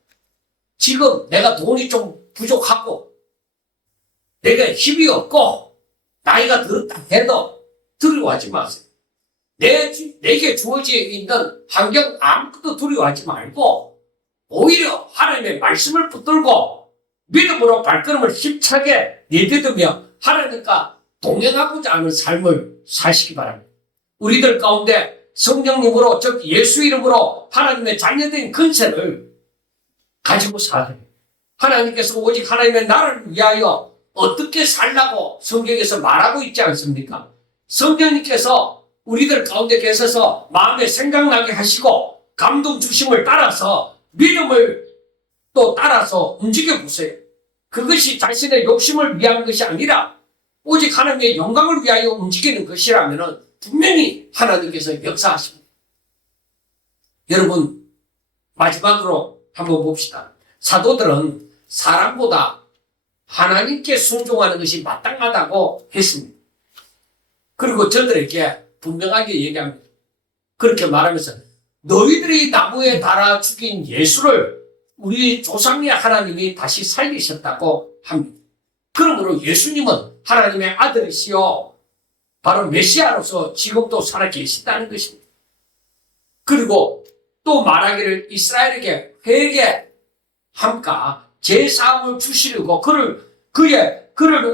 지금 내가 돈이 좀 부족하고 내가 힘이 없고 나이가 들었다 해도 두려워하지 마세요. 내게 주어져 있는 환경 아무것도 두려워하지 말고 오히려 하나님의 말씀을 붙들고 믿음으로 발걸음을 힘차게 내딛으며 하나님과 동행하고자 하는 삶을 사시기 바랍니다. 우리들 가운데 성령님으로, 즉 예수 이름으로 하나님의 자녀된 근세를 가지고 살아야 돼요. 하나님께서 오직 하나님의 나라를 위하여 어떻게 살라고 성경에서 말하고 있지 않습니까? 성령님께서 우리들 가운데 계셔서 마음에 생각나게 하시고 감동 주심을 따라서 믿음을 또 따라서 움직여 보세요. 그것이 자신의 욕심을 위한 것이 아니라 오직 하나님의 영광을 위하여 움직이는 것이라면 분명히 하나님께서 역사하십니다. 여러분, 마지막으로 한번 봅시다. 사도들은 사람보다 하나님께 순종하는 것이 마땅하다고 했습니다. 그리고 저들에게 분명하게 얘기합니다. 그렇게 말하면서 너희들이 나무에 달아 죽인 예수를 우리 조상의 하나님이 다시 살리셨다고 합니다. 그러므로 예수님은 하나님의 아들이시요 바로 메시아로서 지금도 살아 계시다는 것입니다. 그리고 또 말하기를 이스라엘에게 회개함과 제사함을 주시려고 그를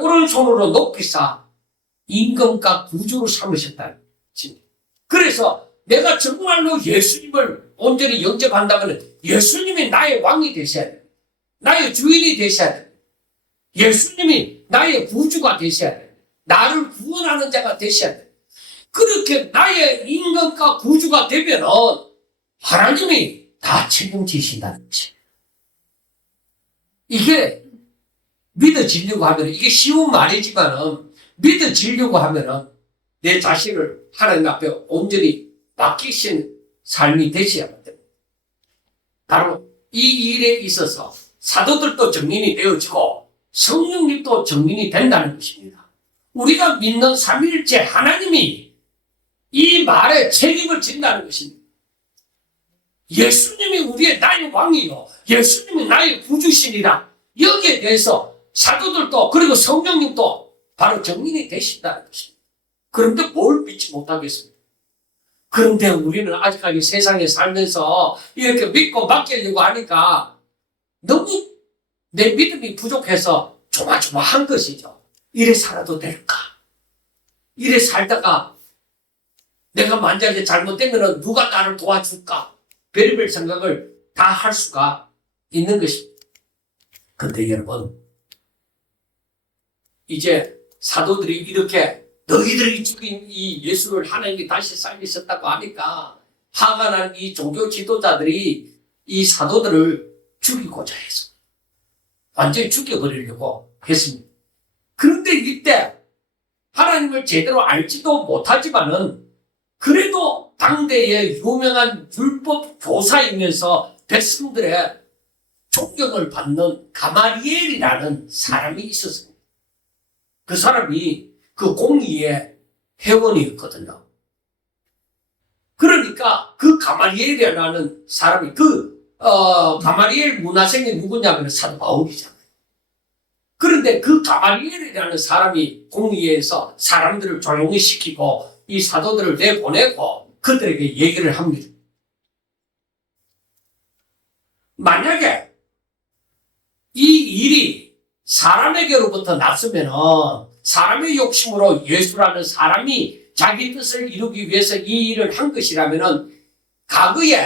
오른손으로 높이사 임금과 구주로 삼으셨다는 것입니다. 그래서 내가 정말로 예수님을 온전히 영접한다면 예수님이 나의 왕이 되셔야 돼요. 나의 주인이 되셔야 돼요. 예수님이 나의 구주가 되셔야 돼요. 나를 구원하는 자가 되셔야 돼요. 그렇게 나의 임금과 구주가 되면 하나님이 다 책임지신다는 것입니다. 이게 믿어지려고 하면, 이게 쉬운 말이지만 믿어지려고 하면 내 자신을 하나님 앞에 온전히 맡기신 삶이 되셔야 됩니다. 바로 이 일에 있어서 사도들도 증인이 되어지고 성령님도 증인이 된다는 것입니다. 우리가 믿는 삼위일체 하나님이 이 말에 책임을 진다는 것입니다. 예수님이 우리의 나의 왕이요, 예수님이 나의 구주신이라 여기에 대해서 사도들도 그리고 성령님도 바로 증인이 되신다는 것입니다. 그런데 뭘 믿지 못하겠습니까? 그런데 우리는 아직까지 세상에 살면서 이렇게 믿고 맡기려고 하니까 너무 내 믿음이 부족해서 조마조마한 것이죠. 이래 살아도 될까? 이래 살다가 내가 만약에 잘못되면 누가 나를 도와줄까? 별의별 생각을 다 할 수가 있는 것입니다. 그런데 여러분, 이제 사도들이 이렇게 너희들이 죽인 이 예수를 하나님이 다시 살리셨다고 하니까 화가 난 이 종교 지도자들이 이 사도들을 죽이고자 해서 완전히 죽여버리려고 했습니다. 그런데 이때 하나님을 제대로 알지도 못하지만은 그래도 당대의 유명한 율법 교사이면서 백성들의 존경을 받는 가마리엘이라는 사람이 있었습니다. 그 사람이 그 공의의 회원이었거든요. 그러니까 그 가마리엘이라는 사람이 가마리엘 문화생이 누구냐면 사도 바울이잖아요. 그런데 그 가마리엘이라는 사람이 공의회에서 사람들을 조용히 시키고 이 사도들을 내보내고 그들에게 얘기를 합니다. 만약에 이 일이 사람에게로부터 났으면은 사람의 욕심으로 예수라는 사람이 자기 뜻을 이루기 위해서 이 일을 한 것이라면은 과거에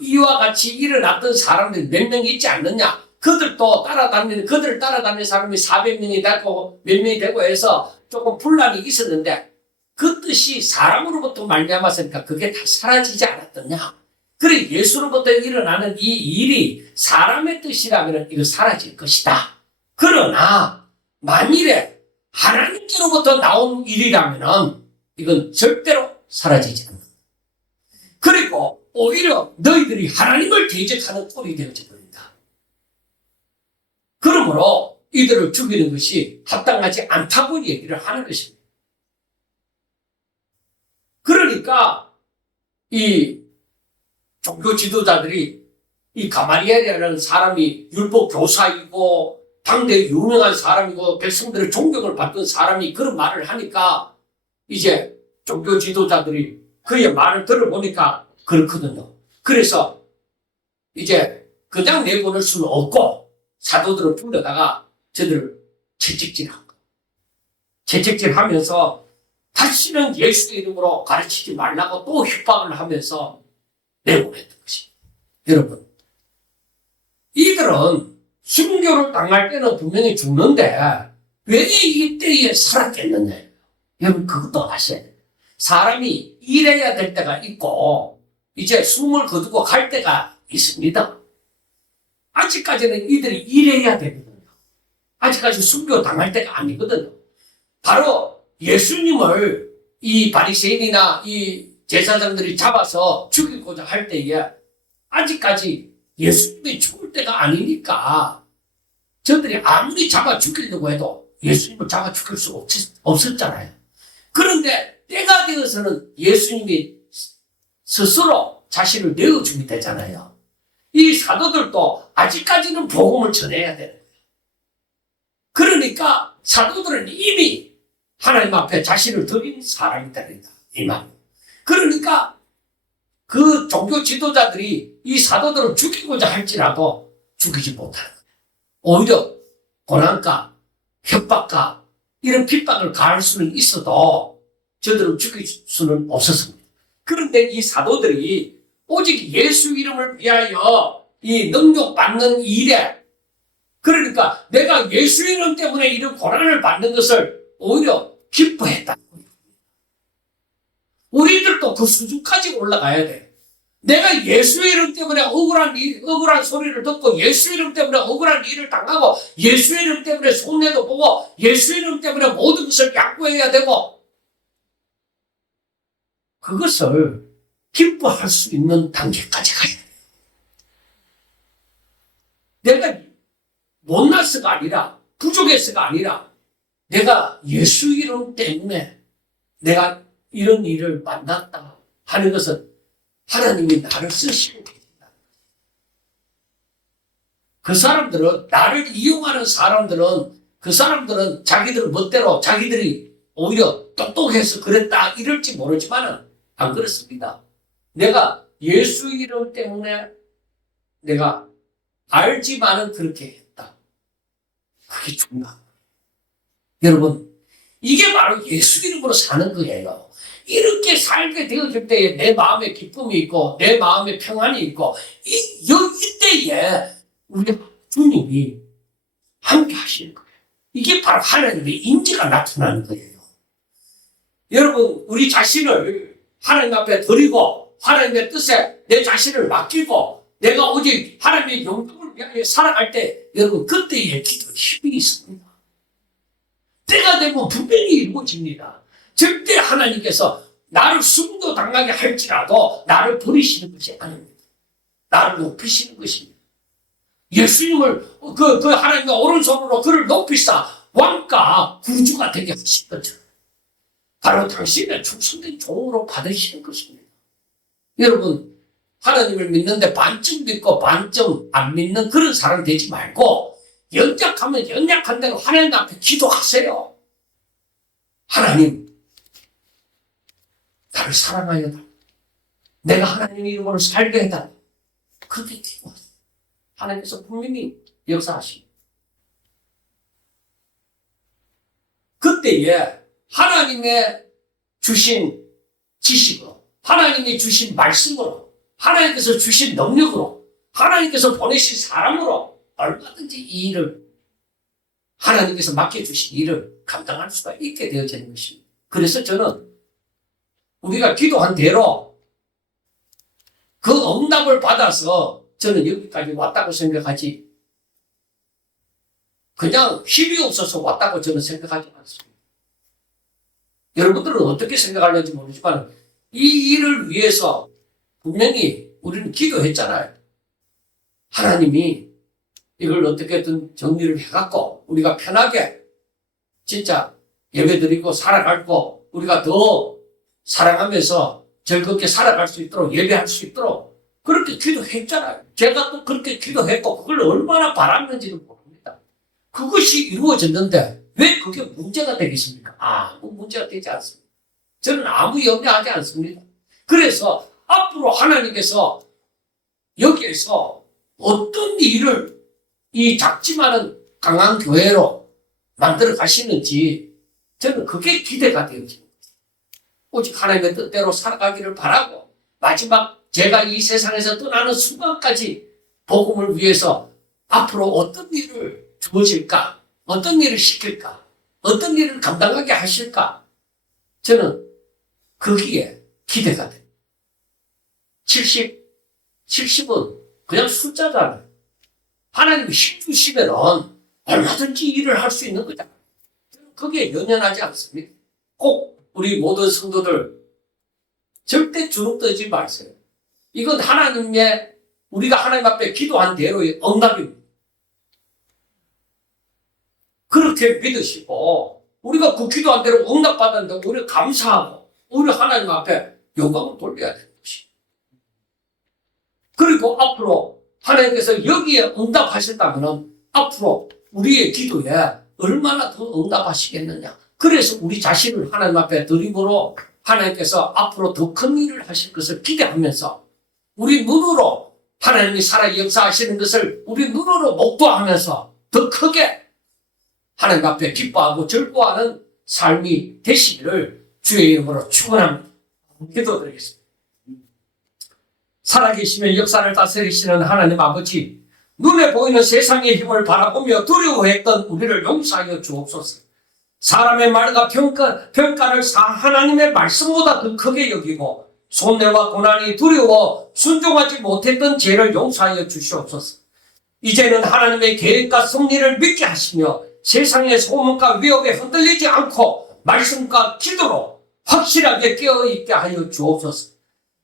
이와 같이 일어났던 사람들 몇 명 있지 않느냐? 그들을 따라다니는 사람이 400명이 되고 몇 명이 되고 해서 조금 분란이 있었는데 그 뜻이 사람으로부터 말미암았으니까 그게 다 사라지지 않았더냐? 그래 예수로부터 일어나는 이 일이 사람의 뜻이라면 이거 사라질 것이다. 그러나 만일에 하나님께로부터 나온 일이라면 이건 절대로 사라지지 않는다. 그리고 오히려 너희들이 하나님을 대적하는 꼴이 되어져 버린다. 그러므로 이들을 죽이는 것이 합당하지 않다고 얘기를 하는 것입니다. 그러니까 이 종교 지도자들이 이 가마리엘이라는 사람이 율법 교사이고 당대 유명한 사람이고 백성들의 존경을 받던 사람이 그런 말을 하니까 이제 종교 지도자들이 그의 말을 들어보니까 그렇거든요. 그래서 이제 그냥 내보낼 수는 없고 사도들을 불러다가 저들을 채찍질한 거. 채찍질하면서 다시는 예수의 이름으로 가르치지 말라고 또 협박을 하면서 내보냈던 것입니다. 여러분, 이들은 순교를 당할 때는 분명히 죽는데 왜 이때에 살았겠느냐. 여러분, 그것도 아셔야 돼요. 사람이 일해야 될 때가 있고 이제 숨을 거두고 갈 때가 있습니다. 아직까지는 이들이 일해야 되거든요. 아직까지 순교 당할 때가 아니거든요. 바로 예수님을 이 바리새인이나 이 제사장들이 잡아서 죽이고자 할 때에 아직까지 예수님이 죽을 때가 아니니까 저들이 아무리 잡아 죽이려고 해도 예수님을 잡아 죽일 수 없었잖아요. 그런데 때가 되어서는 예수님이 스스로 자신을 내어주게 되잖아요. 이 사도들도 아직까지는 복음을 전해야 되는 거예요. 그러니까 사도들은 이미 하나님 앞에 자신을 드린 사람이다. 이 말. 그러니까 그 종교 지도자들이 이 사도들을 죽이고자 할지라도 죽이지 못하는 거예요. 오히려 고난과 협박과 이런 핍박을 가할 수는 있어도 저들을 죽일 수는 없었습니다. 그런데 이 사도들이 오직 예수 이름을 위하여 이 능력받는 일에, 그러니까 내가 예수 이름 때문에 이런 고난을 받는 것을 오히려 기뻐했다. 우리들도 그 수준까지 올라가야 돼. 내가 예수 이름 때문에 억울한 소리를 듣고 예수 이름 때문에 억울한 일을 당하고 예수 이름 때문에 손해도 보고 예수 이름 때문에 모든 것을 양보해야 되고 그것을 기뻐할 수 있는 단계까지 가야 돼. 내가 못났어가 아니라 부족해서가 아니라 내가 예수 이름 때문에 내가 이런 일을 만났다 하는 것은 하나님이 나를 쓰시고 계신다. 그 사람들은, 나를 이용하는 사람들은, 그 사람들은 자기들 멋대로 자기들이 오히려 똑똑해서 그랬다 이럴지 모르지만은 안 그렇습니다. 내가 예수 이름 때문에 내가 알지만은 그렇게 했다. 그게 중요한 거예요. 여러분, 이게 바로 예수 이름으로 사는 거예요. 이렇게 살게 되어질 때에 내 마음에 기쁨이 있고 내 마음에 평안이 있고 이때에 우리 주님이 함께 하시는 거예요. 이게 바로 하나님의 인지가 나타나는 거예요. 여러분, 우리 자신을 하나님 앞에 드리고 하나님의 뜻에 내 자신을 맡기고 내가 오직 하나님의 영광을 위하여 살아갈 때 여러분 그때의 기도 힘이 있습니다. 때가 되면 분명히 이루어집니다. 절대 하나님께서 나를 숨도 당하게 할지라도 나를 버리시는 것이 아닙니다. 나를 높이시는 것입니다. 예수님을 그 하나님의 오른손으로 그를 높이사 왕과 구주가 되게 하신 것처럼 바로 당신의 충성된 종으로 받으시는 것입니다. 여러분, 하나님을 믿는데 반쯤 믿고 반쯤 안 믿는 그런 사람 되지 말고 연약하면 연약한 대로 하나님 앞에 기도하세요. 하나님, 나를 사랑하여 달라. 내가 하나님의 이름으로 살게 해달라. 그렇게 기도하세요. 하나님께서 분명히 역사하십니다. 그때에 하나님의 주신 지식으로, 하나님이 주신 말씀으로, 하나님께서 주신 능력으로, 하나님께서 보내신 사람으로 얼마든지 이 일을, 하나님께서 맡겨주신 일을 감당할 수가 있게 되어지는 것입니다. 그래서 저는 우리가 기도한 대로 그 응답을 받아서 저는 여기까지 왔다고 생각하지, 그냥 힘이 없어서 왔다고 저는 생각하지 않습니다. 여러분들은 어떻게 생각하는지 모르지만 이 일을 위해서 분명히 우리는 기도했잖아요. 하나님이 이걸 어떻게든 정리를 해갖고 우리가 편하게 진짜 예배드리고 살아갈고 우리가 더 사랑하면서 즐겁게 살아갈 수 있도록 예배할 수 있도록 그렇게 기도했잖아요. 제가 또 그렇게 기도했고 그걸 얼마나 바랐는지는 모릅니다. 그것이 이루어졌는데 왜 그게 문제가 되겠습니까? 아무 문제가 되지 않습니다. 저는 아무 염려하지 않습니다. 그래서 앞으로 하나님께서 여기에서 어떤 일을 이 작지만은 강한 교회로 만들어 가시는지 저는 그게 기대가 되어집니다. 오직 하나님의 뜻대로 살아가기를 바라고 마지막 제가 이 세상에서 떠나는 순간까지 복음을 위해서 앞으로 어떤 일을 주어질까? 어떤 일을 시킬까? 어떤 일을 감당하게 하실까? 저는 거기에 기대가 됩니다. 70은 그냥 숫자잖아요. 하나님이 힘 주시면 얼마든지 일을 할 수 있는 거잖아요. 거기에 연연하지 않습니다. 꼭 우리 모든 성도들 절대 주눅 들지 마세요. 이건 하나님의 우리가 하나님 앞에 기도한 대로의 응답입니다. 그렇게 믿으시고 우리가 그 기도한 대로 응답받았는데 우리가 감사하고 우리 하나님 앞에 영광을 돌려야 되는 것입니다. 그리고 앞으로 하나님께서 여기에 응답하셨다면 앞으로 우리의 기도에 얼마나 더 응답하시겠느냐. 그래서 우리 자신을 하나님 앞에 드림으로 하나님께서 앞으로 더 큰 일을 하실 것을 기대하면서 우리 눈으로 하나님이 살아 역사하시는 것을 우리 눈으로 목도하면서 더 크게 하나님 앞에 기뻐하고 즐거워하는 삶이 되시기를 주의 이름으로 축원합니다. 기도드리겠습니다. 살아계시며 역사를 다스리시는 하나님 아버지, 눈에 보이는 세상의 힘을 바라보며 두려워했던 우리를 용서하여 주옵소서. 사람의 말과 평가를 하나님의 말씀보다 더 크게 여기고 손해와 고난이 두려워 순종하지 못했던 죄를 용서하여 주시옵소서. 이제는 하나님의 계획과 섭리를 믿게 하시며 세상의 소문과 위협에 흔들리지 않고 말씀과 기도로 확실하게 깨어있게 하여 주옵소서.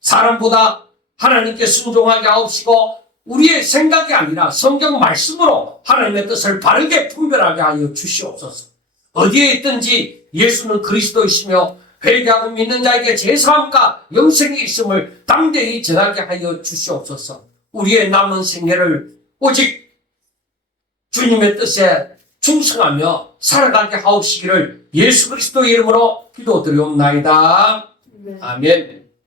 사람보다 하나님께 순종하게 하옵시고 우리의 생각이 아니라 성경 말씀으로 하나님의 뜻을 바르게 분별하게 하여 주시옵소서. 어디에 있든지 예수는 그리스도이시며 회개하고 믿는 자에게 제사함과 영생이 있음을 담대히 전하게 하여 주시옵소서. 우리의 남은 생애를 오직 주님의 뜻에 충성하며 살아가게 하옵시기를 예수 그리스도의 이름으로 기도드리옵나이다. 아멘.